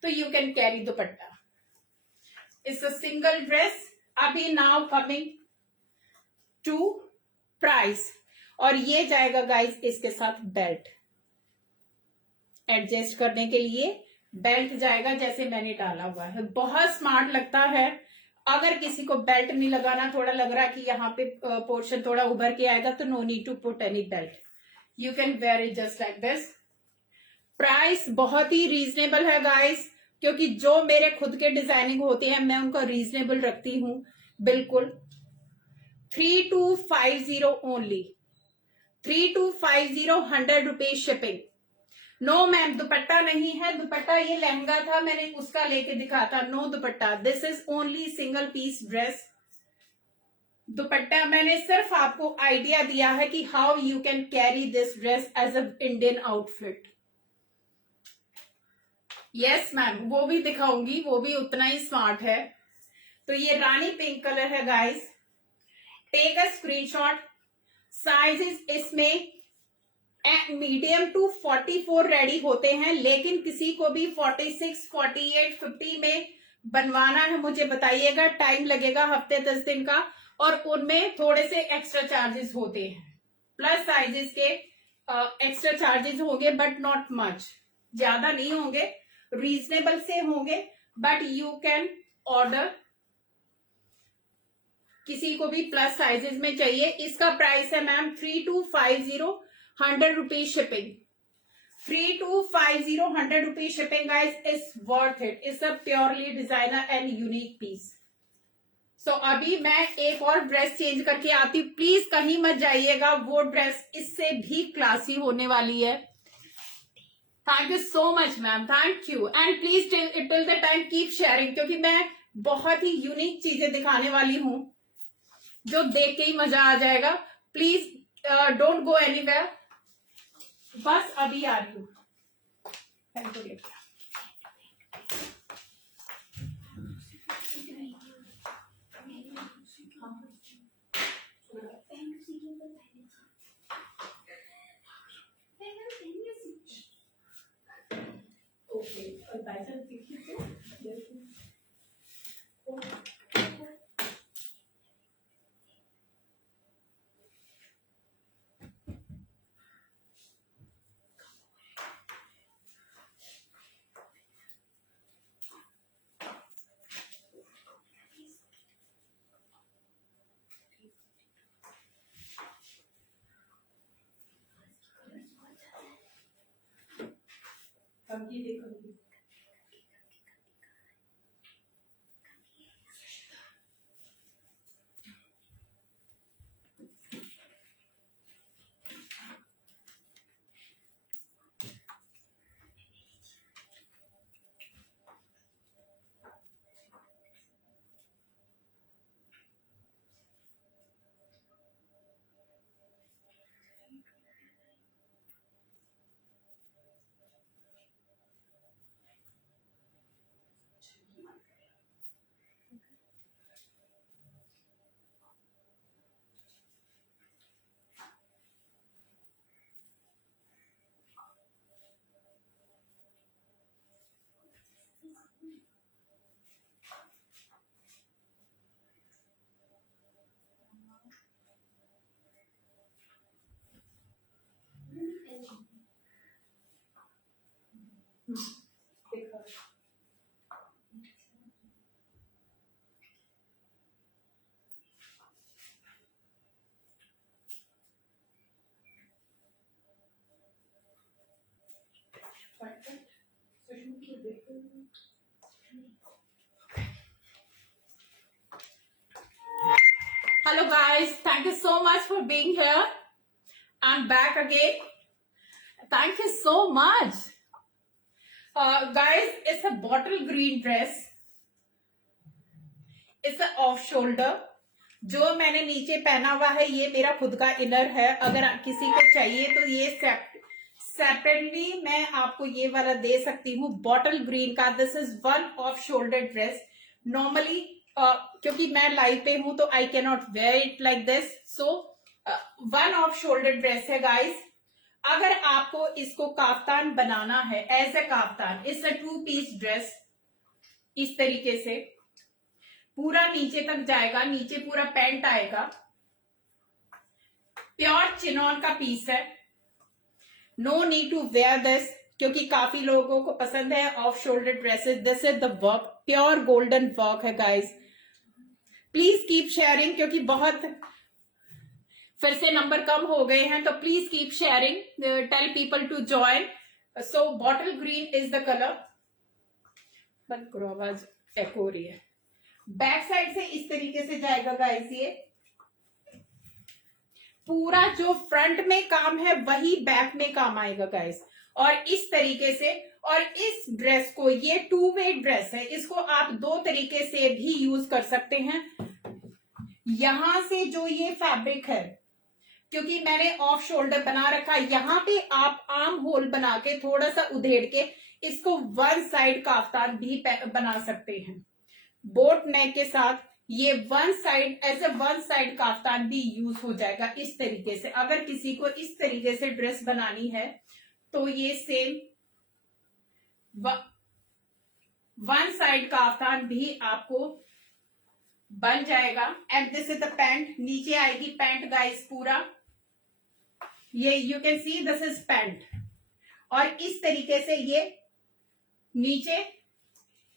तो you can carry dupatta. It's a single dress. अभी नाउ कमिंग टू प्राइस, और ये जाएगा गाइस इसके साथ बेल्ट. एडजस्ट करने के लिए बेल्ट जाएगा, जैसे मैंने डाला हुआ है. बहुत स्मार्ट लगता है. अगर किसी को बेल्ट नहीं लगाना, थोड़ा लग रहा है कि यहाँ पे पोर्शन थोड़ा उभर के आएगा, तो no need to put any belt, you can wear it just like this. Price बहुत ही रीजनेबल है गाइस, क्योंकि जो मेरे खुद के डिजाइनिंग होते हैं मैं उनको रीजनेबल रखती हूं बिल्कुल. 3250 only, 3250, 100 rupees shipping. No ma'am dupatta नहीं है, दुपट्टा ये लहंगा था, मैंने उसका लेके दिखा था. No dupatta, this is only single piece dress. Dupatta मैंने सिर्फ आपको आइडिया दिया है कि how you can carry this dress as a Indian outfit. Yes ma'am, वो भी दिखाऊंगी, वो भी उतना ही स्मार्ट है. तो ये रानी पिंक कलर है guys. Take a screenshot. Sizes इसमें मीडियम टू 44 रेडी होते हैं, लेकिन किसी को भी 46, 48, 50 में बनवाना है मुझे बताइएगा. टाइम लगेगा हफ्ते 10 दिन का, और उनमें थोड़े से एक्स्ट्रा चार्जेस होते हैं. प्लस साइजेस के एक्स्ट्रा चार्जेस होंगे, बट नॉट मच, ज्यादा नहीं होंगे, रीजनेबल से होंगे. But you can order. किसी को भी प्लस साइजेस में चाहिए. इसका प्राइस है ma'am 3250, 100 rupees shipping. 3250, 100 rupees shipping guys is worth it. It's a purely designer and unique piece. So अभी मैं एक और ड्रेस चेंज करके आती हूँ, प्लीज कहीं मत जाइएगा. वो ड्रेस इससे भी क्लासी होने वाली है. Thank you so much ma'am, thank you. And please till the time keep sharing, क्योंकि मैं बहुत ही यूनिक चीजें दिखाने वाली हूं जो देख के ही मजा आ जाएगा. Please don't go anywhere. बस अभी आ रही हूँ. देखो Hello guys, thank you so much for being here. I'm back again. Thank you so much. Guys, it's a bottle green dress. It's a off shoulder. जो मैंने नीचे पहना हुआ है ये मेरा खुद का इनर है. अगर किसी को चाहिए तो ये सेपरेटली मैं आपको ये वाला दे सकती हूँ बॉटल ग्रीन का. This is one off shoulder dress. Normally क्योंकि मैं लाइव पे हूं तो I can not wear it like this. So one off shoulder dress है गाइस. अगर आपको इसको काफ्तान बनाना है as a kaftan, it's a 2 piece dress. इस तरीके से पूरा नीचे तक जाएगा, नीचे पूरा पैंट आएगा. प्योर चिनॉन का पीस है. No need to wear this क्योंकि काफी लोगों को पसंद है off shoulder dresses. This is the work, pure golden work है गाइस. प्लीज कीप शेयरिंग क्योंकि बहुत फिर से नंबर कम हो गए हैं, तो please keep sharing. Tell people to join. So bottle green is the colour. बंद करो, आवाज एको हो रही है. बैक साइड से इस तरीके से जाएगा गाइस. ये पूरा जो फ्रंट में काम है वही बैक में काम आएगा गाइस. और इस तरीके से, और इस ड्रेस को, ये 2 वे ड्रेस है, इसको आप 2 तरीके से भी यूज कर सकते हैं. यहां से जो ये फैब्रिक है, क्योंकि मैंने ऑफ शोल्डर बना रखा, यहां पे आप आर्म होल बना के थोड़ा सा उधेड़ के इसको वन साइड काफ्तान भी बना सकते हैं. बोट नेक के साथ ये one side as a one side kaftan भी यूज हो जाएगा इस तरीके से. अगर किसी को इस तरीके से ड्रेस बनानी है तो ये सेम वन साइड काफ्तान भी आपको बन जाएगा. And this is the pant. नीचे आएगी पैंट गाइस पूरा. ये you can see this is pant. और इस तरीके से ये नीचे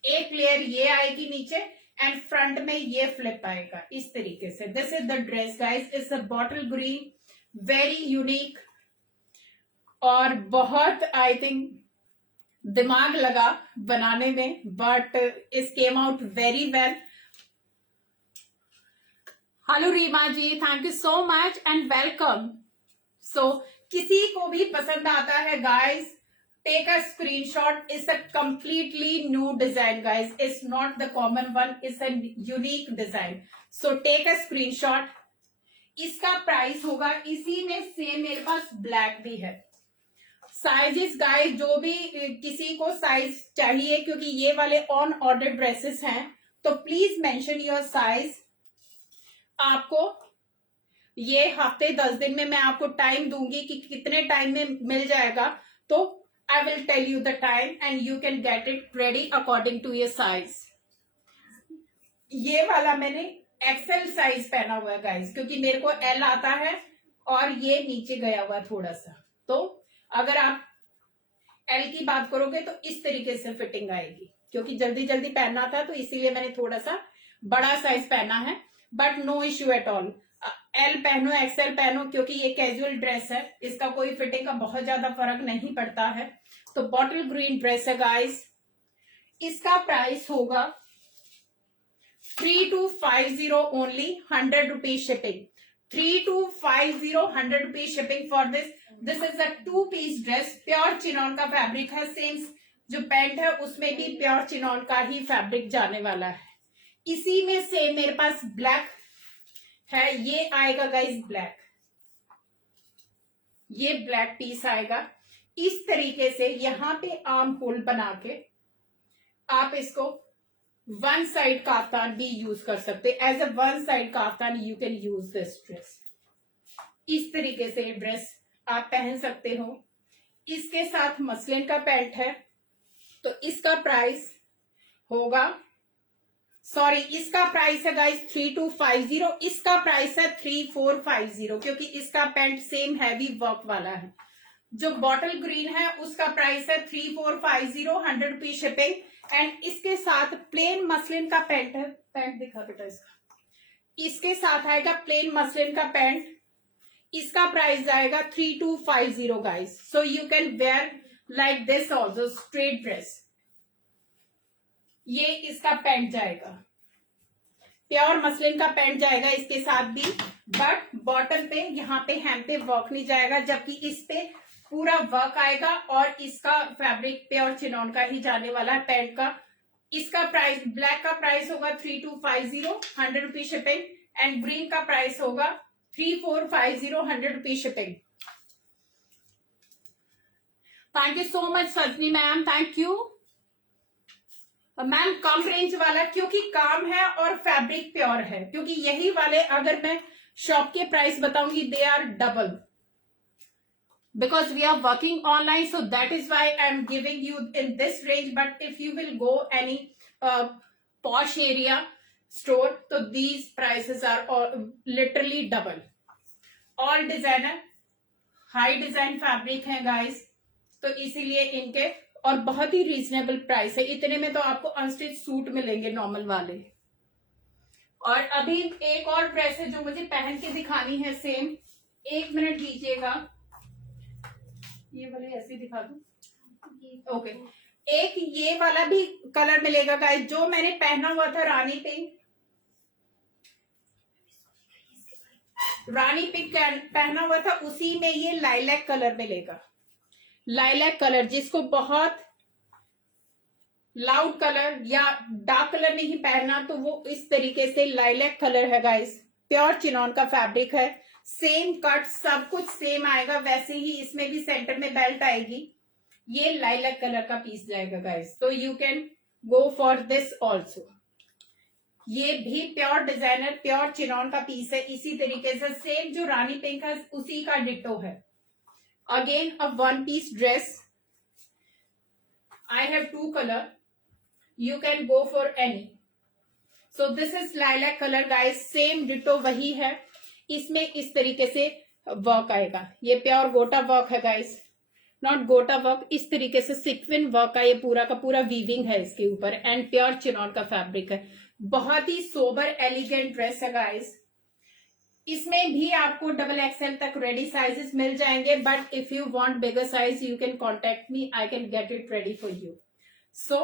एक लेयर ये आएगी नीचे, एंड फ्रंट में ये फ्लिप आएगा इस तरीके से. This is the dress guys. It's a bottle green, very unique और बहुत आई थिंक दिमाग लगा बनाने में, but it came out very well. Hello Reema ji, thank you so much and welcome. So किसी को भी पसंद आता है guys, take a screenshot. It's a completely new design guys. It's not the common one. It's a unique design. So take a screenshot. इसका प्राइस होगा, इसी में सेम मेरे पास ब्लैक भी है. साइजेस गाइस, जो भी किसी को साइज चाहिए, क्योंकि ये वाले ऑन ऑर्डर ड्रेसेस हैं, तो प्लीज मेंशन योर साइज. आपको ये हफ्ते 10 दिन में मैं आपको टाइम दूंगी कि कितने टाइम में मिल जाएगा. तो I will tell you the time and you can get it ready according to your size. ये वाला मैंने एक्सेल साइज पहना हुआ है गाइस, क्योंकि मेरे को एल आता है और ये नीचे गया हुआ थोड़ा सा. तो अगर आप एल की बात करोगे तो इस तरीके से फिटिंग आएगी, क्योंकि जल्दी जल्दी पहनना था तो इसीलिए मैंने थोड़ा सा बड़ा साइज पहना है. But no issue at all. L पहनो, एक्सएल पहनो, क्योंकि ये कैजुअल ड्रेस है, इसका कोई फिटिंग का बहुत ज्यादा फर्क नहीं पड़ता है. तो बॉटल ग्रीन ड्रेस है गाइस. इसका प्राइस होगा 3250 only, 100 rupees shipping. 3250 100 rupees shipping for this. This is a 2 piece dress. Pure chinon का फैब्रिक है. सेम जो पैंट है उसमें भी प्योर चिनॉन का ही फैब्रिक जाने वाला है. इसी में से मेरे पास ब्लैक है, ये आएगा गाइस ब्लैक. ये ब्लैक पीस आएगा इस तरीके से. यहां पे आर्म होल बना के आप इसको वन साइड काफ्तान भी यूज कर सकते. As a one side kaftan you can use this dress. इस तरीके से ड्रेस आप पहन सकते हो. इसके साथ मसलिन का पैंट है, तो इसका प्राइस होगा, सॉरी इसका प्राइस है गाइस 3250. इसका प्राइस है 3450, क्योंकि इसका पैंट सेम हैवी वर्क वाला है. जो बॉटल ग्रीन है उसका प्राइस है 3450, 100 रुपीज शिपिंग। एंड इसके साथ प्लेन मसलिन का पैंट है, पैंट दिखा बेटा इसका, इसके साथ आएगा प्लेन मसलिन का पैंट, इसका प्राइस जाएगा 3250 guys. So you can where like this also, straight dress. ये इसका पैंट जाएगा, प्योर मसलिन का पैंट जाएगा इसके साथ भी, बट बॉटम पे यहाँ पे हैम पे वर्क नहीं जाएगा, जबकि इस पे पूरा वर्क आएगा। और इसका फैब्रिक प्योर चिनॉन का ही जाने वाला है पैंट का। इसका प्राइस, ब्लैक का प्राइस होगा 3250, 100 रुपीज शिपिंग। एंड ग्रीन का प्राइस होगा 3450, 100 rupees shipping. Thank you so much Sajni ma'am, thank you ma'am. कम रेंज वाला क्योंकि काम है और फैब्रिक प्योर है, क्योंकि यही वाले अगर मैं शॉप के प्राइस बताऊंगी they are double, because we are working online, so that is why I am giving you in this range. But if you will go any posh area store, so these prices are all, literally double. All designer high design fabric है guys, तो इसीलिए इनके और बहुत ही रीजनेबल प्राइस है। इतने में तो आपको अनस्टिच सूट मिलेंगे नॉर्मल वाले। और अभी एक और ड्रेस है जो मुझे पहन के दिखानी है सेम, 1 मिनट दीजिएगा, ये वाली ऐसे दिखा दूं। ओके, एक ये वाला भी कलर मिलेगा गाइस, जो मैंने पहना हुआ था रानी पिंक, रानी पिंक पहना हुआ था, उसी में ये लाइलैक कलर मिलेगा। लाइलैक कलर, जिसको बहुत लाउड कलर या डार्क कलर नहीं पहनना, तो वो इस तरीके से लाइलैक कलर है गाइस। प्योर चिनॉन का फैब्रिक है, सेम कट सब कुछ सेम आएगा, वैसे ही इसमें भी सेंटर में बेल्ट आएगी। ये लाइलैक कलर का पीस जाएगा गाइस, तो you can go for this also. ये भी प्योर डिजाइनर प्योर चिनॉन का पीस है, इसी तरीके से सेम जो रानी पिंक है उसी का डिटो है। Again a one piece dress, I have 2 colour, you can go for any. So this is lilac colour guys, same ditto वही है, इसमें इस तरीके से वर्क आएगा। ये प्योर गोटा वर्क है गाइस, नॉट गोटा वर्क, इस तरीके से सिक्विन वर्क का ये पूरा का पूरा वीविंग है इसके ऊपर। एंड प्योर चिनॉन का फैब्रिक है, बहुत ही सोबर एलिगेंट ड्रेस है गाइस। इसमें भी आपको XXL तक रेडी साइजेस मिल जाएंगे, but if you want bigger size you can contact me, I can get it ready for you. So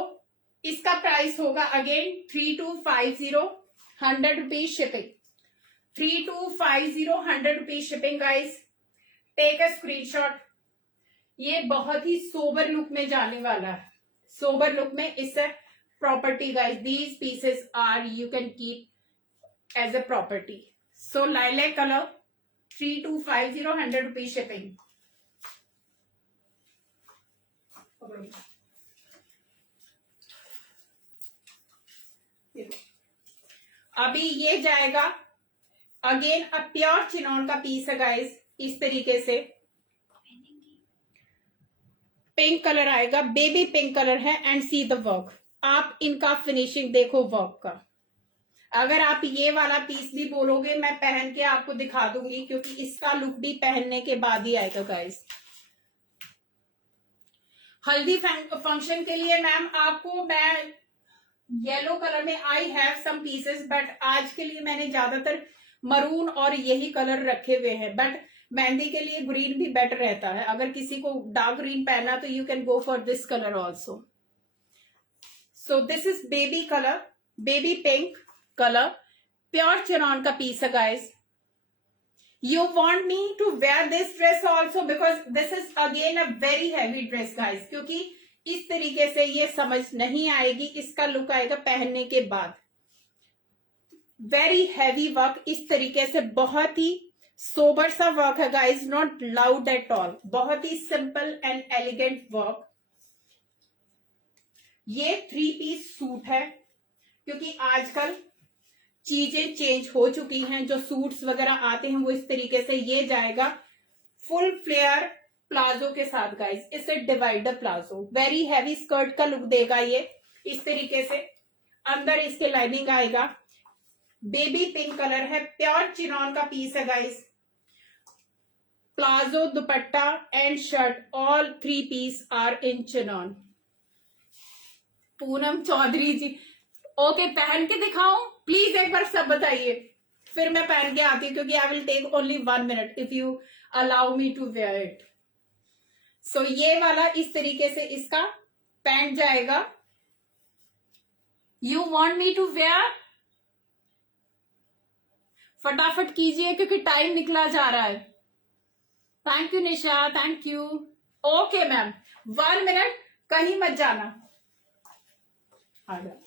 इसका प्राइस होगा again 3250, 100 rupees shipping. 3250, 100 rupees shipping guys. Take a screenshot. ये बहुत ही सोबर लुक में जाने वाला है, सोबर लुक में। इससे property guys, these pieces are you can keep as a property. So lilac colour 3250, 100 rupees shipping. अभी ये जाएगा अगेन अ प्योर चिनॉन का पीस है गाइस, इस तरीके से पिंक कलर आएगा, बेबी पिंक कलर है। एंड सी द वर्क, आप इनका फिनिशिंग देखो वर्क का। अगर आप ये वाला पीस भी बोलोगे मैं पहन के आपको दिखा दूंगी, क्योंकि इसका लुक भी पहनने के बाद ही आएगा गाइस। हल्दी फंक्शन के लिए मैम आपको मैं येलो कलर में I have some pieces, but आज के लिए मैंने ज्यादातर मरून और यही कलर रखे हुए हैं। बट मेहंदी के लिए ग्रीन भी बेटर रहता है, अगर किसी को डार्क ग्रीन पहनना तो you can go for this colour also. So this is baby colour, baby pink colour, pure chinon का पीस है guys. You want me to wear this dress also because this is again a very heavy dress guys, क्योंकि इस तरीके से ये समझ नहीं आएगी, इसका लुक आएगा पहनने के बाद। वेरी हैवी वर्क, इस तरीके से बहुत ही सोबर सा वर्क है guys, not loud at all, बहुत ही सिंपल एंड एलिगेंट वर्क। ये 3 पीस सूट है, क्योंकि आजकल चीजें चेंज हो चुकी हैं, जो सूट्स वगैरह आते हैं वो इस तरीके से। ये जाएगा फुल फ्लेयर प्लाजो के साथ गाइस, इसे divider palazzo, very heavy skirt का लुक देगा ये इस तरीके से। अंदर इसके लाइनिंग आएगा, बेबी पिंक कलर है, प्योर चिनॉन का पीस है guys. Palazzo, dupatta and shirt, all 3 piece are in chinon. Poonam Chaudhary ji, okay पहन के दिखाऊं प्लीज, एक बार सब बताइए, फिर मैं पहन के आती हूँ, क्योंकि I will take only 1 minute if you allow me to wear it. So ये वाला इस तरीके से इसका पैंट जाएगा। You want me to wear, फटाफट कीजिए क्योंकि टाइम निकला जा रहा है। Thank you Nisha, thank you. Okay ma'am, 1 minute, कहीं मत जाना। आ जाओ।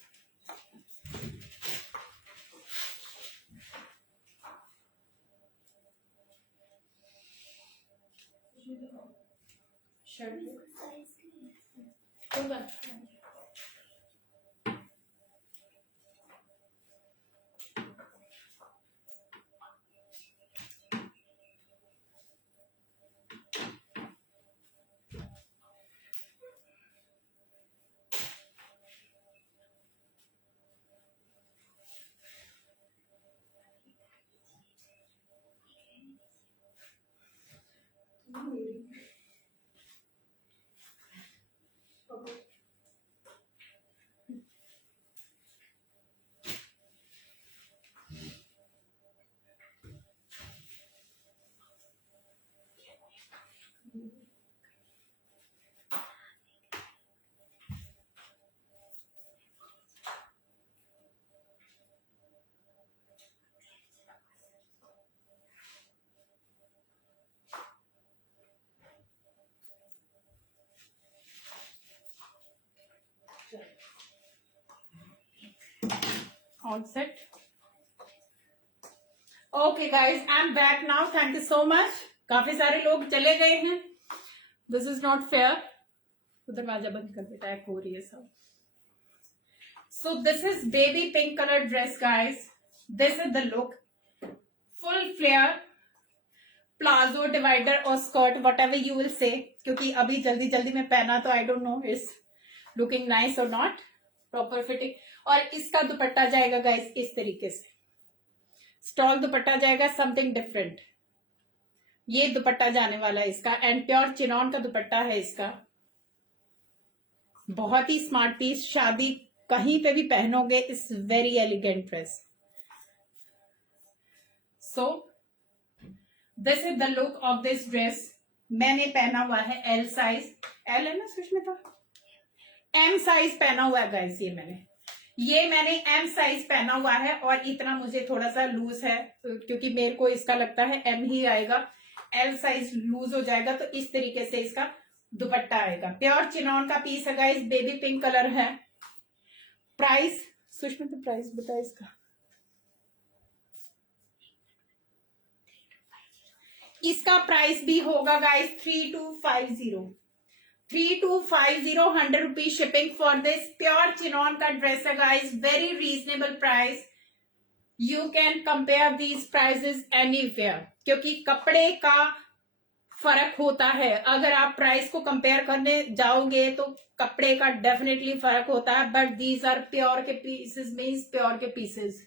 All set. Okay guys, I'm back now. Thank you so much. काफी सारे लोग चले गए हैं। This is not fair. दरवाजा बंद कर बेटा, एक हो रही है सब। So this is baby pink color dress guys. This is the look. Full flare, palazzo, divider और skirt, whatever you will say, क्योंकि अभी जल्दी जल्दी में पहना तो I don't know is looking nice or not. Proper fitting. और इसका दुपट्टा जाएगा गाइस इस तरीके से, स्टॉल दुपट्टा जाएगा, समथिंग डिफरेंट। ये दुपट्टा जाने वाला है इसका, एंड प्योर चिनॉन का दुपट्टा है इसका। बहुत ही स्मार्ट पीस, शादी कहीं पे भी पहनोगे, it's very elegant dress. So this is the look of this dress. मैंने पहना हुआ है एल साइज, एल है ना सुष्मिता, एम साइज पहना हुआ है गाइस। ये मैंने एम साइज पहना हुआ है, और इतना मुझे थोड़ा सा लूज है क्योंकि मेरे को इसका लगता है एम ही आएगा, एल साइज लूज हो जाएगा। तो इस तरीके से इसका दुपट्टा आएगा। प्योर चिनॉन का पीस है गाइस, बेबी पिंक कलर है। प्राइस सुष्मित, प्राइस बता इसका। इसका प्राइस भी होगा guys 3250, 3250, 100 rupees shipping for this pure chinon का ड्रेस है guys. Very reasonable price, you can compare these prices anywhere, क्योंकि कपड़े का फर्क होता है। अगर आप प्राइस को कंपेयर करने जाओगे तो कपड़े का डेफिनेटली फर्क होता है, बट दीज आर प्योर के पीसेस, मीन्स प्योर के पीसेस।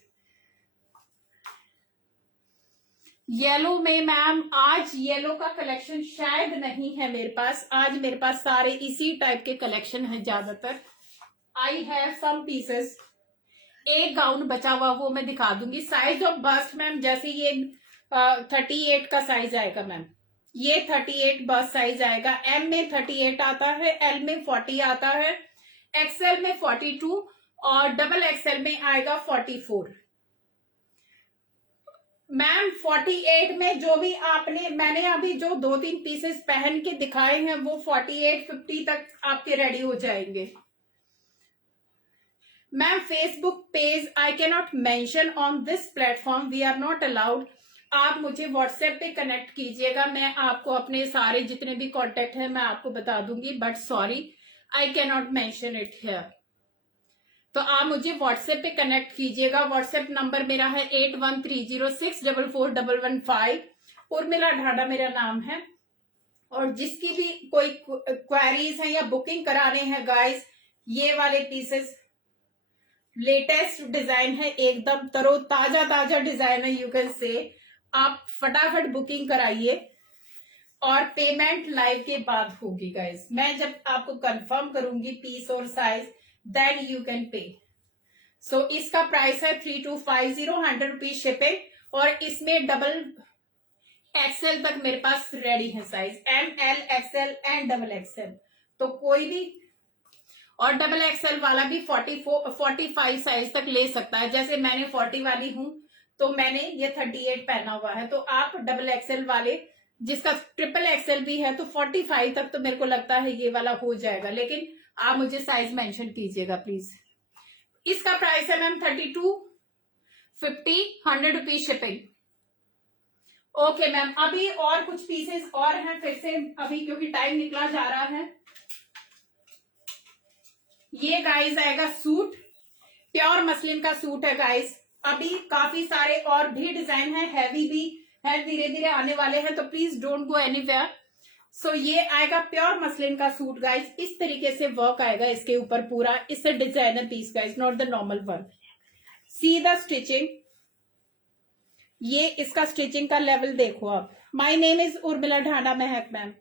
येलो में मैम आज येलो का कलेक्शन शायद नहीं है मेरे पास, आज मेरे पास सारे इसी टाइप के कलेक्शन है ज्यादातर। आई हैव सम पीसेस, एक गाउन बचा हुआ वो मैं दिखा दूंगी। साइज ऑफ बस्ट मैम, जैसे ये 38 का साइज आएगा मैम, ये 38 बस्ट साइज आएगा। एम में 38 आता है, एल में 40 आता है, एक्सएल में 42 और डबल एक्सएल में आएगा 44। मैम 48 में जो भी मैंने अभी जो 2-3 पीसेस पहन के दिखाए हैं वो 48-50 तक आपके रेडी हो जाएंगे। Ma'am Facebook page I can not mention on this platform, we are not allowed. आप मुझे व्हाट्सएप पे कनेक्ट कीजिएगा, मैं आपको अपने सारे जितने भी कॉन्टेक्ट है मैं आपको बता दूंगी, but sorry I can not mention it here. तो आप मुझे व्हाट्सएप पे कनेक्ट कीजिएगा। व्हाट्सएप नंबर मेरा है 8130644115। उर्मिला ढाडा मेरा नाम है। और जिसकी भी कोई क्वेरीज है या बुकिंग कराने हैं गाइस, ये वाले पीसेस लेटेस्ट डिजाइन है, एकदम ताजा डिजाइन है, यू कैन से। आप फटाफट बुकिंग कराइए। और पेमेंट लाइव के बाद होगी गाइस। मैं जब आपको कंफर्म करूंगी पीस और size, then you can pay. सो इसका प्राइस है 3250, 100 रुपीज शिपिंग। और इसमें डबल एक्सएल तक मेरे पास रेडी है size, ML XL and double XL. तो कोई भी, और डबल एक्सएल वाला भी 45 साइज तक ले सकता है। जैसे मैंने 40 वाली हूं तो मैंने ये 38 पहना हुआ है, तो आप डबल एक्सएल वाले जिसका ट्रिपल एक्सएल भी है तो 45 तक तो मेरे को लगता है ये वाला हो जाएगा, लेकिन आप मुझे साइज मेंशन कीजिएगा प्लीज। इसका प्राइस है ma'am 3250, 100 rupees shipping. Okay ma'am, अभी और कुछ पीसेस और हैं फिर से अभी, क्योंकि टाइम निकला जा रहा है। ये गाइस आएगा सूट, प्योर मसलिन का सूट है गाइस। अभी काफी सारे और भी डिजाइन है, हैवी भी है, धीरे धीरे आने वाले हैं, तो please don't go anywhere. So ये आएगा प्योर मसलिन का सूट गाइस। इस तरीके से वर्क आएगा इसके ऊपर पूरा। It's a designer piece guys, not the normal one. See the stitching, ये इसका स्टिचिंग का लेवल देखो आप। My name is Urmila Dhanda Mahak ma'am.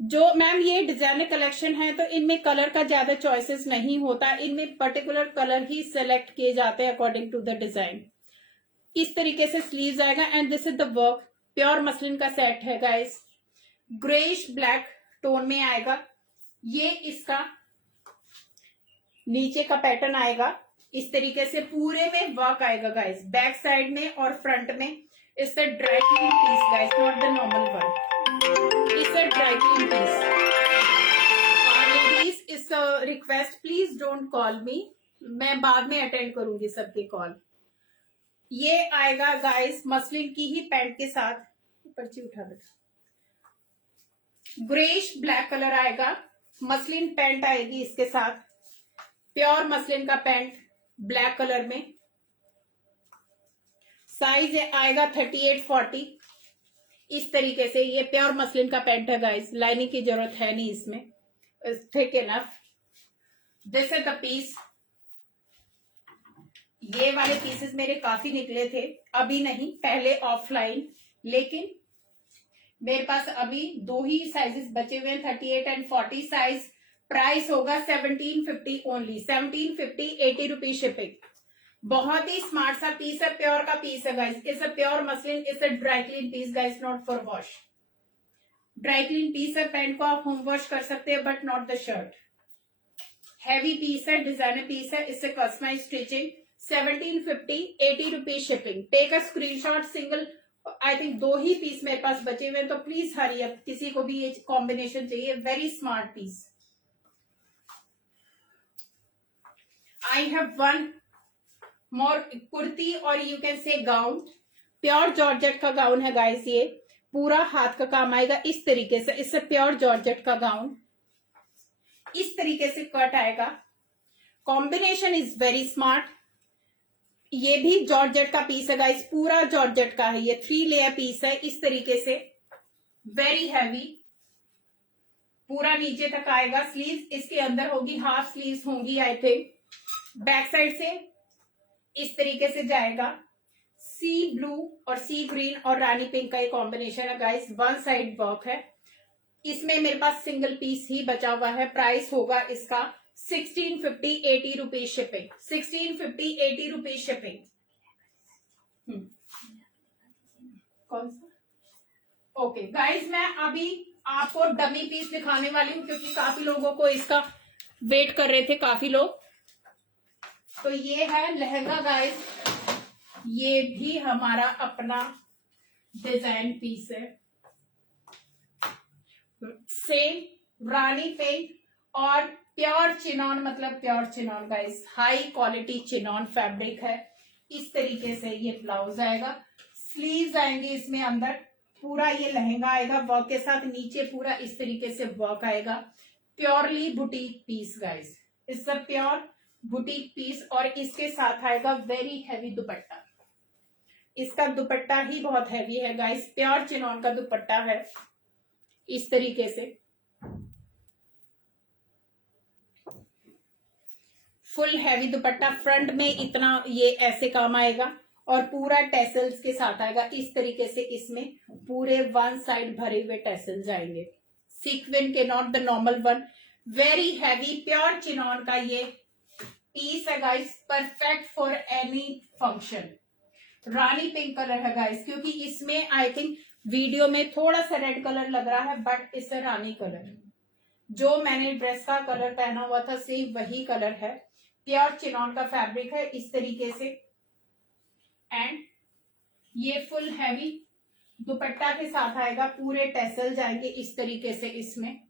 जो मैम ये डिजाइनर कलेक्शन है तो इनमें कलर का ज्यादा चॉइसेस नहीं होता, इनमें पर्टिकुलर कलर ही सिलेक्ट किए जाते हैं अकॉर्डिंग टू द डिजाइन। इस तरीके से स्लीव्स आएगा and this is the work. Pure muslin का सेट है गाइस, ग्रेइश ब्लैक टोन में आएगा। ये इसका नीचे का पैटर्न आएगा, इस तरीके से पूरे में वर्क आएगा गाइस, बैक साइड में और फ्रंट में। It's a dry clean piece guys, not the normal one. It's a dry clean piece. Please इस request, please don't call me, मैं बाद में अटेंड करूंगी सबके कॉल। ये आएगा गाइस मसलिन की ही पैंट के साथ, पर्ची उठा दो। ग्रेइश ब्लैक कलर आएगा, मसलिन पैंट आएगी इसके साथ, प्योर मसलिन का पैंट ब्लैक कलर में। साइज आएगा 38-40। इस तरीके से ये प्योर मसलिन का पैंट है गाइस, लाइनिंग की जरूरत है नहीं इसमें, thick enough. This is the piece. ये वाले पीसेस मेरे काफी निकले थे, अभी नहीं, पहले ऑफलाइन, लेकिन मेरे पास अभी 2 ही साइजेस बचे हुए हैं, 38 एंड 40 साइज। प्राइस होगा 1750 ओनली, 1750, 80 रुपीज शिपिंग। बहुत ही स्मार्ट सा पीस है, प्योर का पीस है guys. It's a pure muslin, it's a dry clean piece guys, not for wash. Dry clean piece है, पैंट को आप होम वॉश कर सकते हैं but not the shirt. Heavy piece है, डिजाइनर पीस है, इससे customize stitching. 1750, 80 rupees shipping. Take a screenshot, single I think 2 ही पीस मेरे पास बचे हुए हैं, तो प्लीज हरी अप, किसी को भी ये कॉम्बिनेशन चाहिए। Very smart piece. I have one more kurti और you can say gown. Pure georgette का गाउन है गाइस, ये पूरा हाथ का काम आएगा इस तरीके से। इससे प्योर जॉर्जेट का गाउन, इस तरीके से कट आएगा। Combination is very smart. ये भी जॉर्जेट का पीस है गाइस, पूरा जॉर्जेट का है, ये 3 लेयर पीस है इस तरीके से। वेरी हैवी, पूरा नीचे तक आएगा। स्लीव्स इसके अंदर होगी, हाफ स्लीव्स होंगी आई थिंक। बैक साइड से इस तरीके से जाएगा। सी ब्लू और सी ग्रीन और रानी पिंक का ये कॉम्बिनेशन है गाइस, 1 साइड वर्क है। इसमें मेरे पास सिंगल पीस ही बचा हुआ है। प्राइस होगा इसका 1650, 80 रुपीज शिपिंग। 1650, 80 rupees shipping. कौन सा? ओके गाइस, मैं अभी आपको डमी पीस दिखाने वाली हूँ, क्योंकि काफी लोगों को इसका वेट कर रहे थे काफी लोग। तो ये है लहंगा गाइस, ये भी हमारा अपना डिजाइन पीस है। सेम रानी पिंक और प्योर चिनॉन, मतलब pure chinon guys, high quality chinon fabric है। इस तरीके से ये ब्लाउज आएगा, स्लीव्स आएंगे इसमें अंदर, पूरा ये लहंगा आएगा वर्क के साथ, नीचे पूरा इस तरीके से वर्क आएगा। Purely boutique piece guys, it's a pure boutique piece. और इसके साथ आएगा वेरी हैवी दुपट्टा। इसका दुपट्टा ही बहुत हैवी है गाइस, प्योर चिनॉन का दुपट्टा है इस तरीके से। फुल हैवी दुपट्टा, फ्रंट में इतना ये ऐसे काम आएगा और पूरा टेसल्स के साथ आएगा इस तरीके से। इसमें पूरे वन साइड भरे हुए टेसल्स आएंगे, सीक्वेंस के, not the normal one. Very heavy pure chinon का ये पीस है guys, perfect for any function. Rani pink colour है गाइस, क्योंकि इसमें आई थिंक वीडियो में थोड़ा सा रेड कलर लग रहा है, बट इससे रानी कलर, जो मैंने ड्रेस का कलर पहना हुआ था सेम वही कलर है। प्योर चिनॉन का फैब्रिक है इस तरीके से, एंड ये फुल हैवी दुपट्टा के साथ आएगा, पूरे टेसल जाएंगे इस तरीके से। इसमें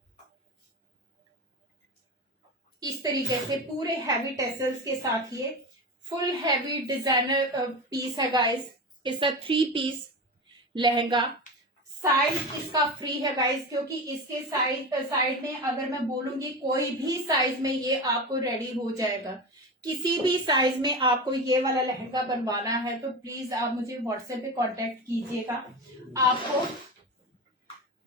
इस तरीके से पूरे हैवी टेसल्स के साथ ये फुल हैवी डिजाइनर पीस है गाइस। इसका 3 पीस लहंगा। साइज इसका फ्री है गाइस, क्योंकि इसके साइड में अगर मैं बोलूंगी कोई भी साइज में ये आपको रेडी हो जाएगा। किसी भी साइज में आपको ये वाला लहंगा बनवाना है तो प्लीज आप मुझे व्हाट्सएप पे कांटेक्ट कीजिएगा, आपको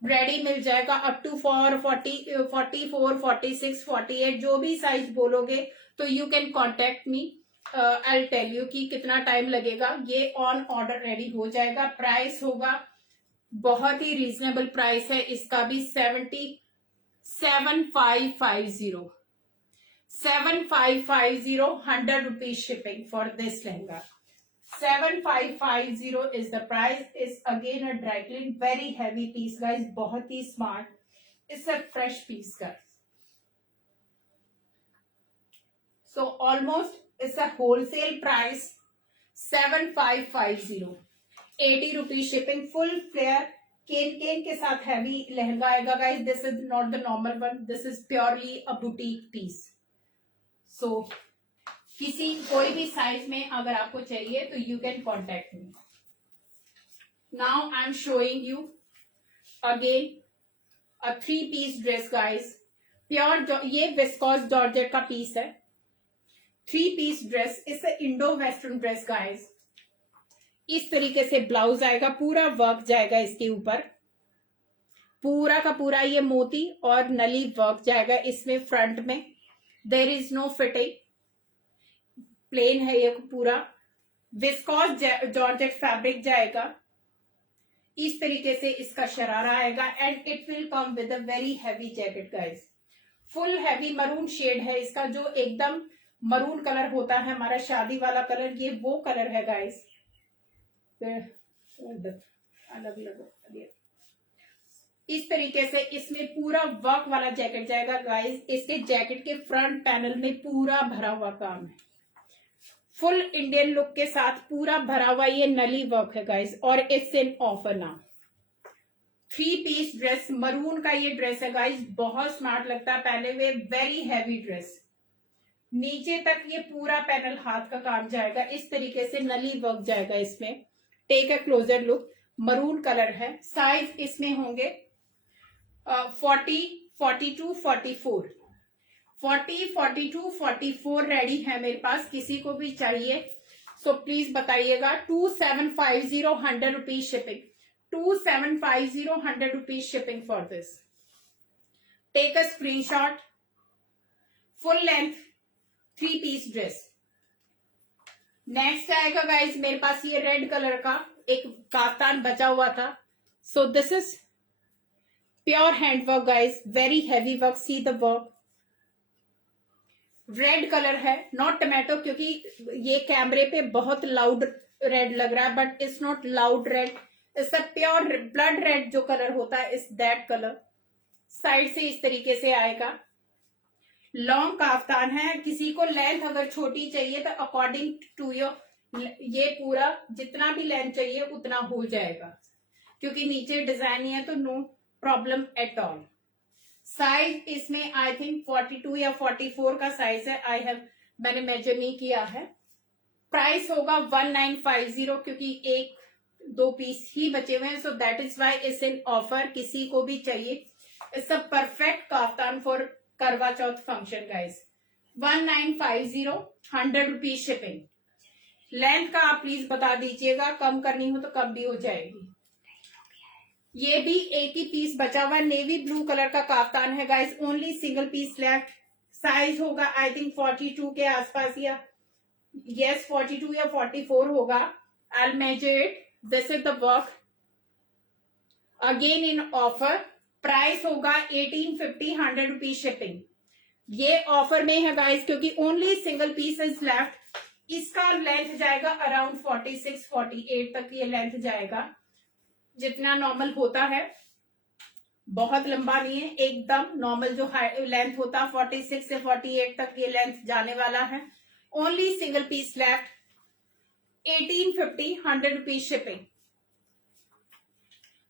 रेडी मिल जाएगा। अप टू 44, 46, 48 जो भी साइज बोलोगे तो you can contact me, I tell you कि कितना टाइम लगेगा। ये ऑन ऑर्डर रेडी हो जाएगा। प्राइस होगा बहुत ही रीजनेबल प्राइस है इसका भी, 7550 100 rupees shipping for this lehenga. 7550 is the price. Is again a dry clean, very heavy piece guys, बहुत ही smart. It's a fresh piece guys. So almost it's a wholesale price 7550, 80 rupees shipping, full flare केन के साथ हैवी लहंगा आएगा guys. This is not the normal one, this is purely a boutique piece. So किसी कोई भी साइज में अगर आपको चाहिए तो you can contact me. Now I am showing you again a 3 piece dress guys, pure, ये विस्कोस जॉर्जेट का पीस है। 3 पीस ड्रेस, इस इंडो वेस्टर्न ड्रेस गाइस। इस तरीके से ब्लाउज आएगा, पूरा वर्क जाएगा इसके ऊपर, पूरा का पूरा ये मोती और नली वर्क जाएगा इसमें। फ्रंट में there is no fitting, plain है ये पूरा। विस्कोस जॉर्जेट फैब्रिक जाएगा इस तरीके से, इसका शरारा आएगा and it will come with a very heavy jacket guys. Full heavy maroon shade है इसका, जो एकदम मरून कलर होता है हमारा शादी वाला कलर, ये वो कलर है गाइस। अलग अलग इस तरीके से इसमें पूरा वर्क वाला जैकेट जाएगा गाइस। इसके जैकेट के फ्रंट पैनल में पूरा भरा हुआ काम है, फुल इंडियन लुक के साथ पूरा भरा हुआ ये नली वर्क है गाइस। और it's in offer now. 3 piece dress, maroon का ये ड्रेस है गाइस, बहुत स्मार्ट लगता है पहने हुए, वेरी हैवी ड्रेस। नीचे तक ये पूरा पैनल हाथ का काम जाएगा इस तरीके से, नली वर्क जाएगा इसमें। Take a closer look, maroon colour है। साइज इसमें होंगे 40, 42, 44, 40, 42, 44 रेडी है मेरे पास। किसी को भी चाहिए सो प्लीज बताइएगा। 2750 100 rupees shipping, 2750 100 rupees shipping for this. Take a screenshot. Full length 3 piece dress. Next आएगा गाइज मेरे पास ये रेड कलर का एक काफ्तान बचा हुआ था। सो this is pure hand work guys, very heavy work, C the work. Red colour है, नॉट टमाटो, क्योंकि ये कैमरे पे बहुत लाउड रेड लग रहा है, but it's not loud red, it's a pure blood red जो कलर होता है, इस दैट कलर। साइड से इस तरीके से आएगा। लॉन्ग काफ्तान है, किसी को लेंथ अगर छोटी चाहिए तो अकॉर्डिंग टू योर, ये पूरा जितना भी लेंथ चाहिए उतना हो जाएगा, क्योंकि नीचे डिजाइन ही है तो no problem at all. Size इसमें आई थिंक 42 या 44 का साइज है, मैंने मेजर नहीं किया है। प्राइस होगा 1950, क्योंकि 1-2 पीस ही बचे हुए हैं, so that is why it's in offer. किसी को भी चाहिए, it's a perfect kaftan for Karva Chauth function guys. 1950 100 rupees shipping. Length का आप प्लीज बता दीजिएगा, कम करनी हो तो कम भी हो जाएगी। ये भी एक ही पीस बचा हुआ, नेवी ब्लू कलर का काफ्तान है guys, only single piece left. Size होगा आई थिंक 42 के आसपास, या यस 42 या 44 होगा। I'll measure it. This is the work. Again in offer. Price होगा 1850, 100 रुपीज शिपिंग. ये ऑफर में है गाइस, क्योंकि only single piece is left. इसका लेंथ जाएगा अराउंड 46, 48 तक ये लेंथ जाएगा, जितना नॉर्मल होता है. बहुत लंबा नहीं है, एकदम नॉर्मल जो लेंथ होता है 46 से 48 तक ये लेंथ जाने वाला है. Only single piece left. 1850, 100 rupees shipping.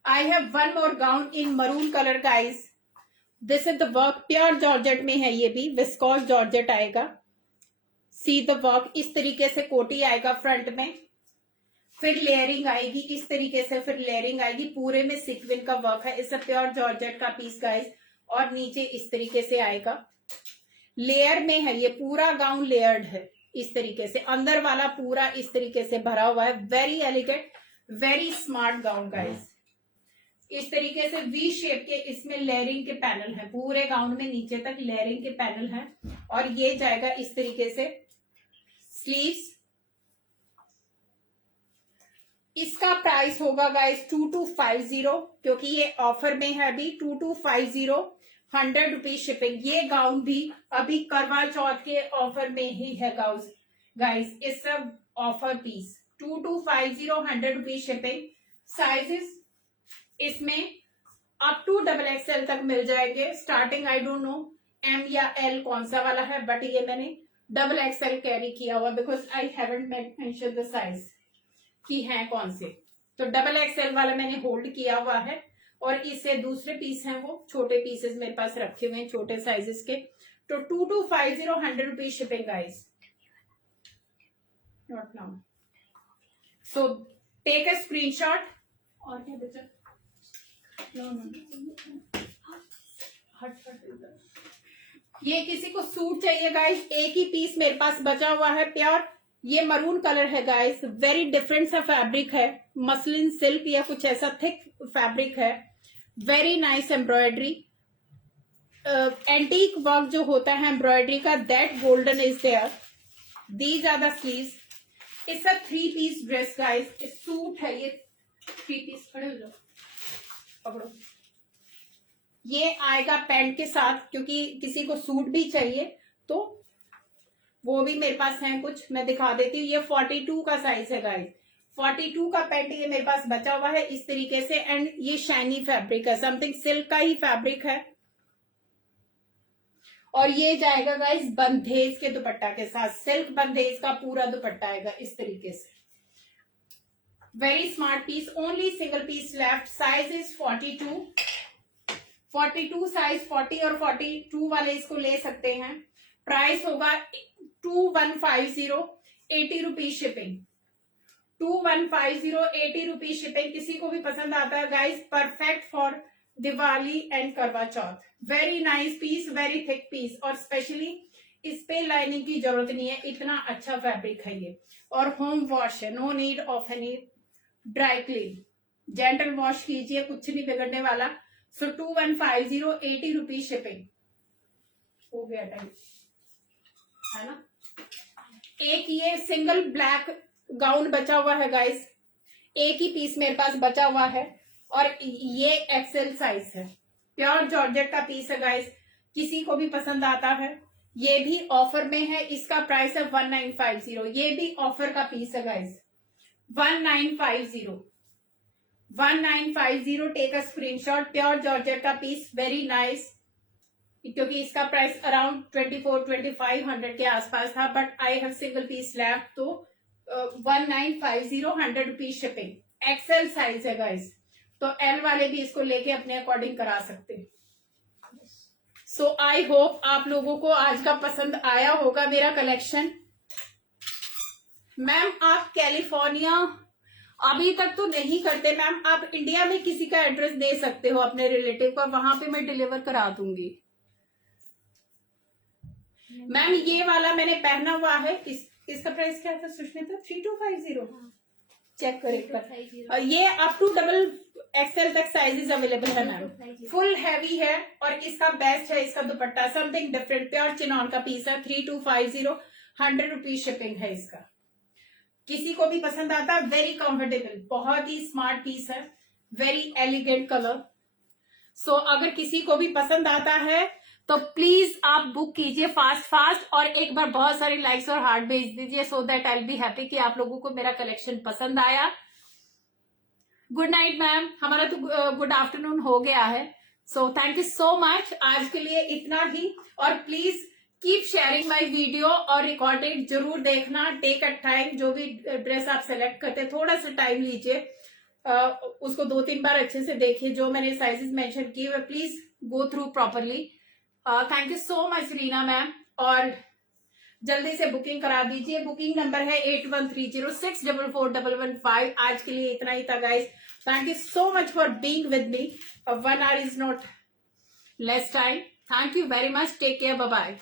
I have one more gown in maroon color guys. This is the work. Pure georgette में है, ये भी विस्कोस जॉर्जेट आएगा. See the work. इस तरीके से कोटी आएगा फ्रंट में, फिर लेयरिंग आएगी इस तरीके से, फिर लेयरिंग आएगी. पूरे में सिक्विन का वर्क है. इस प्योर जॉर्जेट का पीस गाइस, और नीचे इस तरीके से आएगा. लेयर में है, ये पूरा गाउन लेयर्ड है इस तरीके से. अंदर वाला पूरा इस तरीके से भरा हुआ है. Very elegant, very smart gown guys. इस तरीके से वी शेप के इसमें लेयरिंग के पैनल है. पूरे गाउन में नीचे तक लेयरिंग के पैनल है. और ये जाएगा इस तरीके से स्लीव्स. इसका प्राइस होगा गाइस 2250, क्योंकि ये ऑफर में है अभी. 2250, 100 रुपीज शिपिंग. ये गाउन भी अभी करवा चौथ के ऑफर में ही है गाइस. इस सब offer piece 2250, 100 rupees shipping. Sizes इसमें अप टू XXL तक मिल जाएंगे. Starting I don't know M या L कौन सा वाला है, बट ये मैंने XXL कैरी किया हुआ, because I haven't mention the size कि है कौन से. तो XXL वाला मैंने होल्ड किया हुआ है. और इससे दूसरे पीस हैं वो छोटे पीसेस मेरे पास रखे हुए हैं, छोटे साइजेस के. तो 2250, 100 rupees shipping guys. Not now. So take a screenshot. और क्या बचा? ये किसी को सूट चाहिए गाइस, एक ही पीस मेरे पास बचा हुआ है. प्योर ये मरून कलर है गाइस. वेरी डिफरेंट सा फैब्रिक है, मसलिन सिल्क या कुछ ऐसा थिक फैब्रिक है. Very nice embroidery. Antique work जो होता है एम्ब्रॉयडरी का, that golden is there. These are the sleeves. इसका 3 पीस ड्रेस गाइस. सूट है ये 3 पीस. खड़े हो जाओ, पकड़ो. ये आएगा पैंट के साथ, क्योंकि किसी को सूट भी चाहिए तो वो भी मेरे पास है कुछ, मैं दिखा देती हूँ. ये 42 का साइज है गाइस. 42 का पैंट ये मेरे पास बचा हुआ है इस तरीके से. एंड ये शाइनी फैब्रिक है, समथिंग सिल्क का ही फैब्रिक है. और ये जाएगा गाइस बंधेज के दुपट्टा के साथ. सिल्क बंधेज का पूरा दुपट्टा आएगा इस तरीके से. Very smart piece. Only single piece left. Size is 42 size. 40 और 42 वाले इसको ले सकते हैं. प्राइस होगा 2150, 80 रुपीज शिपिंग. 2150, 80 rupees shipping. किसी को भी पसंद आता है guys, perfect for Diwali and Karva Chauth. Very nice piece, very thick piece. और स्पेशली इस पे लाइनिंग की जरूरत नहीं है, इतना अच्छा फैब्रिक है ये. और होम वॉश है, no need of any dry clean. Gentle wash कीजिए, कुछ नहीं बिगड़ने वाला. So 2150, 80 rupees shipping. हो गया टाइम है ना. एक ये सिंगल ब्लैक गाउन बचा हुआ है गाइस. एक ही पीस मेरे पास बचा हुआ है, और ये एक्सेल साइज है. प्योर जॉर्जेट का पीस है गाइस. किसी को भी पसंद आता है. ये भी ऑफर में है. इसका प्राइस है 1950. ये भी ऑफर का पीस है guys. 1950, 1950. Take a screenshot. Pure georgette का पीस, वेरी नाइस. क्योंकि इसका प्राइस अराउंड 24-2500 के आसपास था, but I have single piece left. तो 1950, 100 रुपीज शिपिंग. एक्सेल साइज है गाइस. तो एल वाले भी इसको लेके अपने अकॉर्डिंग करा सकते हैं. सो आई होप आप लोगों को आज का पसंद आया होगा मेरा कलेक्शन. मैम आप कैलिफोर्निया अभी तक तो नहीं करते. मैम आप इंडिया में किसी का एड्रेस दे सकते हो अपने रिलेटिव का, वहां पे मैं डिलीवर करा दूंगी. मैम ये वाला मैंने पहना हुआ है. इसका प्राइस क्या था सुष्मिता? 3250. चेक करें. ये अप टू XXL तक साइजेस अवेलेबल है मैम. फुल हैवी है, और इसका बेस्ट है इसका दुपट्टा, समथिंग डिफरेंट. प्योर चिनॉन का पीस है. 3250, 100 रुपीज शिपिंग है इसका. किसी को भी पसंद आता है, वेरी कंफर्टेबल, बहुत ही स्मार्ट पीस है, वेरी एलिगेंट कलर। सो अगर किसी को भी पसंद आता है तो प्लीज आप बुक कीजिए फास्ट फास्ट, और एक बार बहुत सारी लाइक्स और हार्ट भेज दीजिए, so that I will be happy कि आप लोगों को मेरा कलेक्शन पसंद आया। गुड नाइट मैम, हमारा तो गुड आफ्टरनून हो गया है। So thank you so much, आज के लिए इतना ही। और please keep sharing my video और रिकॉर्डेड जरूर देखना। टेक अ टाइम, जो भी ड्रेस आप सेलेक्ट करते हैं थोड़ा सा टाइम लीजिए, उसको 2-3 बार अच्छे से देखिए। जो मैंने साइजेस मेंशन किए हुए please go through properly. Thank you so much Reena ma'am, और जल्दी से बुकिंग करा दीजिए। बुकिंग नंबर है 8130644115। आज के लिए इतना ही था guys. Thank you so much for being with me. 1 hour is not less time. Thank you very much, take care, bye bye.